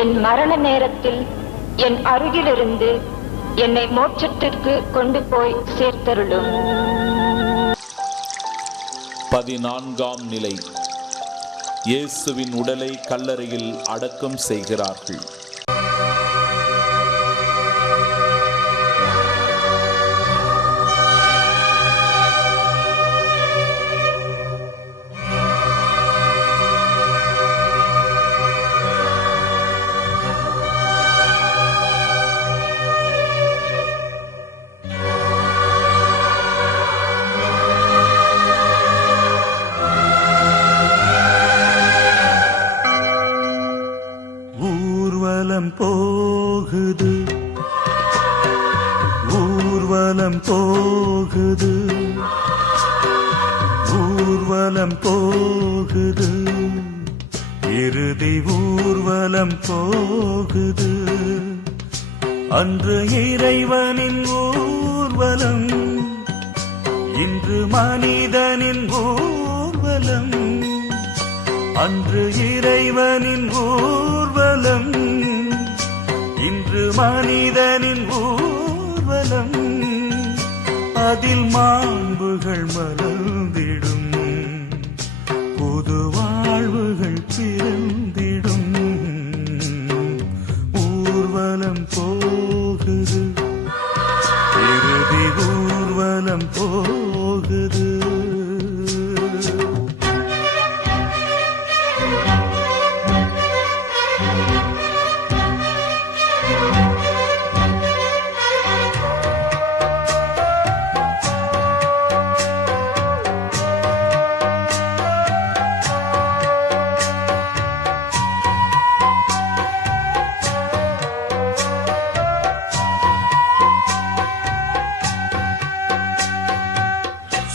என் மரண நேரத்தில் என் அருகிலிருந்து என்னை மோட்சத்திற்கு கொண்டு போய் சேர்த்தருளும். 14ஆம் நிலை. இயேசுவின் உடலை கல்லறையில் அடக்கம் செய்கிறார்கள். போகுது ஊர்வலம் ஊர்வலம் போகுது, ஊர்வலம் போகுது, இறுதி ஊர்வலம் போகுது. அன்று இறைவனின் ஊர்வலம், இன்று மனிதனின் ஊர்வலம். அன்று இறைவனின் ஊர்வலம், இன்று மனிதனின் ஊர்வலம். அதில் மாண்புகள் மலர்ந்திடும், புது வாழ்வுகள் பிறந்திடும். ஊர்வலம் போகுது, இறுதி ஊர்வலம் போகுது.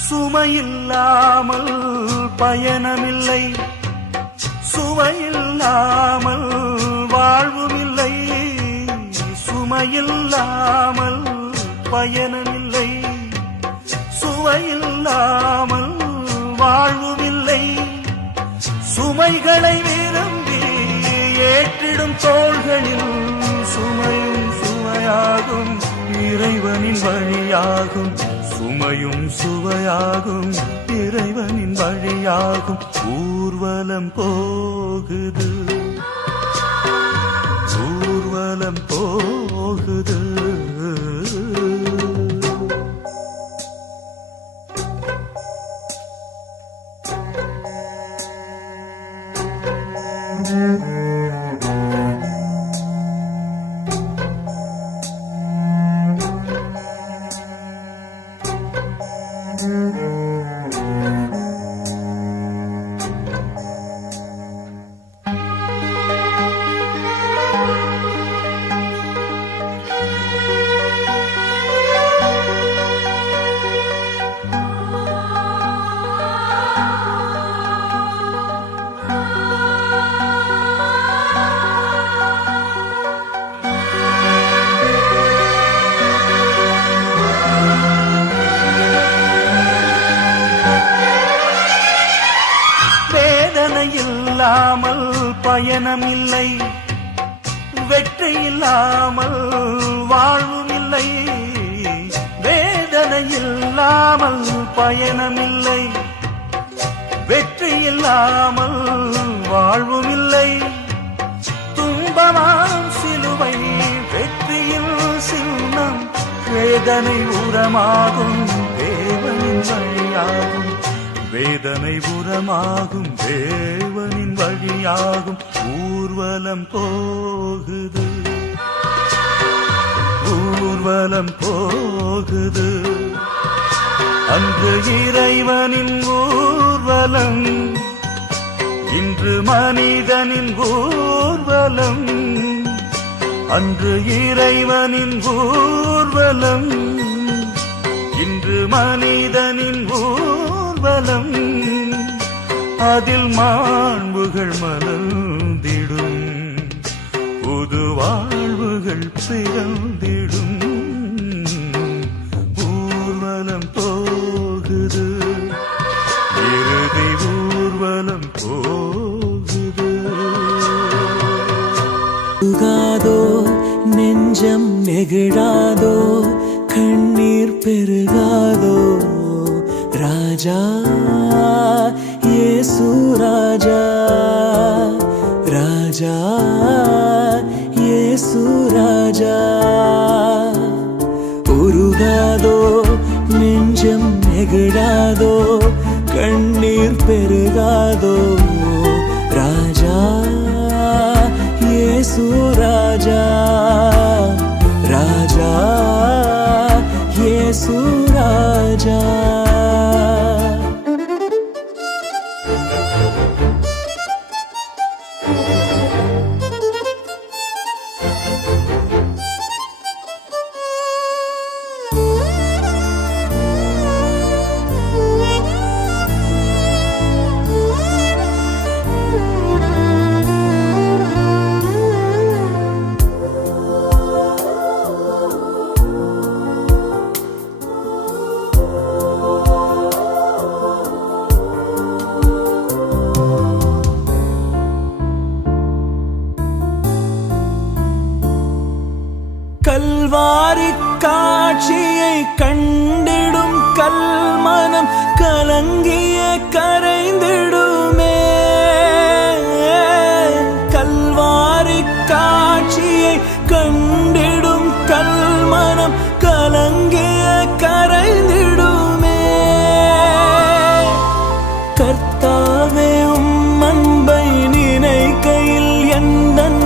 சுமையில்லாமல் பயணமில்லை, சுவையில்லாமல் வாழ்வுமில்லை. சுமையில்லாமல் பயணமில்லை, சுவையில்லாமல் வாழ்வுமில்லை. சுமைகளை விரும்பி ஏற்றிடும் தோள்களில் சுமையும் சுவையாகும், இறைவனின் வழியாகும். சுமையும் சுவையாகும், இறைவனின் வழியாகும். ஊர்வலம் போகுது, ஊர்வலம் போகுது. இல்லாமல் பயணமில்லை, வெற்றி இல்லாமல் வாழ்வும் இல்லை. வேதனை இல்லாமல் பயணமில்லை, வெற்றி இல்லாமல் வாழ்வும் இல்லை. துன்பமாம் சிலுவை வெற்றியில் சின்னம், வேதனை உரமாகும் தேவனின் வழியாகும். வேதனை உரமாகும் தேவனின் வழியாகும். ஊர்வலம் போகுது, ஊர்வலம் போகுது. அன்று இறைவனின் ஊர்வலம், இன்று மனிதனின் ஊர்வலம். அன்று இறைவனின் ஊர்வலம், இன்று மனிதனின் ஊர்வலம். அதில் மாண்புகள் மலர்ந்திடும், புது வாழ்வுகள் பிறந்திடும். ஊர்வலம் போகுது, இறுதி ஊர்வலம் போகுது. உருகாதோ நெஞ்சம் நெகிழாதோ, கண்ணீர் பெருகாதோ. ராஜா இயேசு ராஜா, ராஜா இயேசு ராஜா. உருகாதோ நெஞ்சம் நெகிழாதோ, கண்ணீர் பெருகாதோ. ராஜா இயேசு ராஜா, ராஜா இயேசு ராஜா. கல்வாரி காட்சியை கண்டிடும் கல்மனம் கலங்கிய கரைந்திடுமே. கல்வாரி காட்சியை கண்டிடும் கல்மனம் கலங்கிய கரைந்திடுமே. கர்த்தாவே உம் அன்பை நினைக்கையில் எந்தன்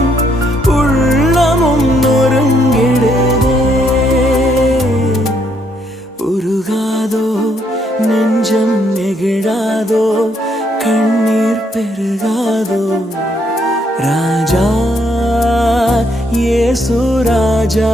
உள்ளமும் நொறுங்கிடுதே. உருகாதோ நெஞ்சம் நெகிழாதோ கண்ணீர் பெருகாதோ ராஜா இயேசு ராஜா.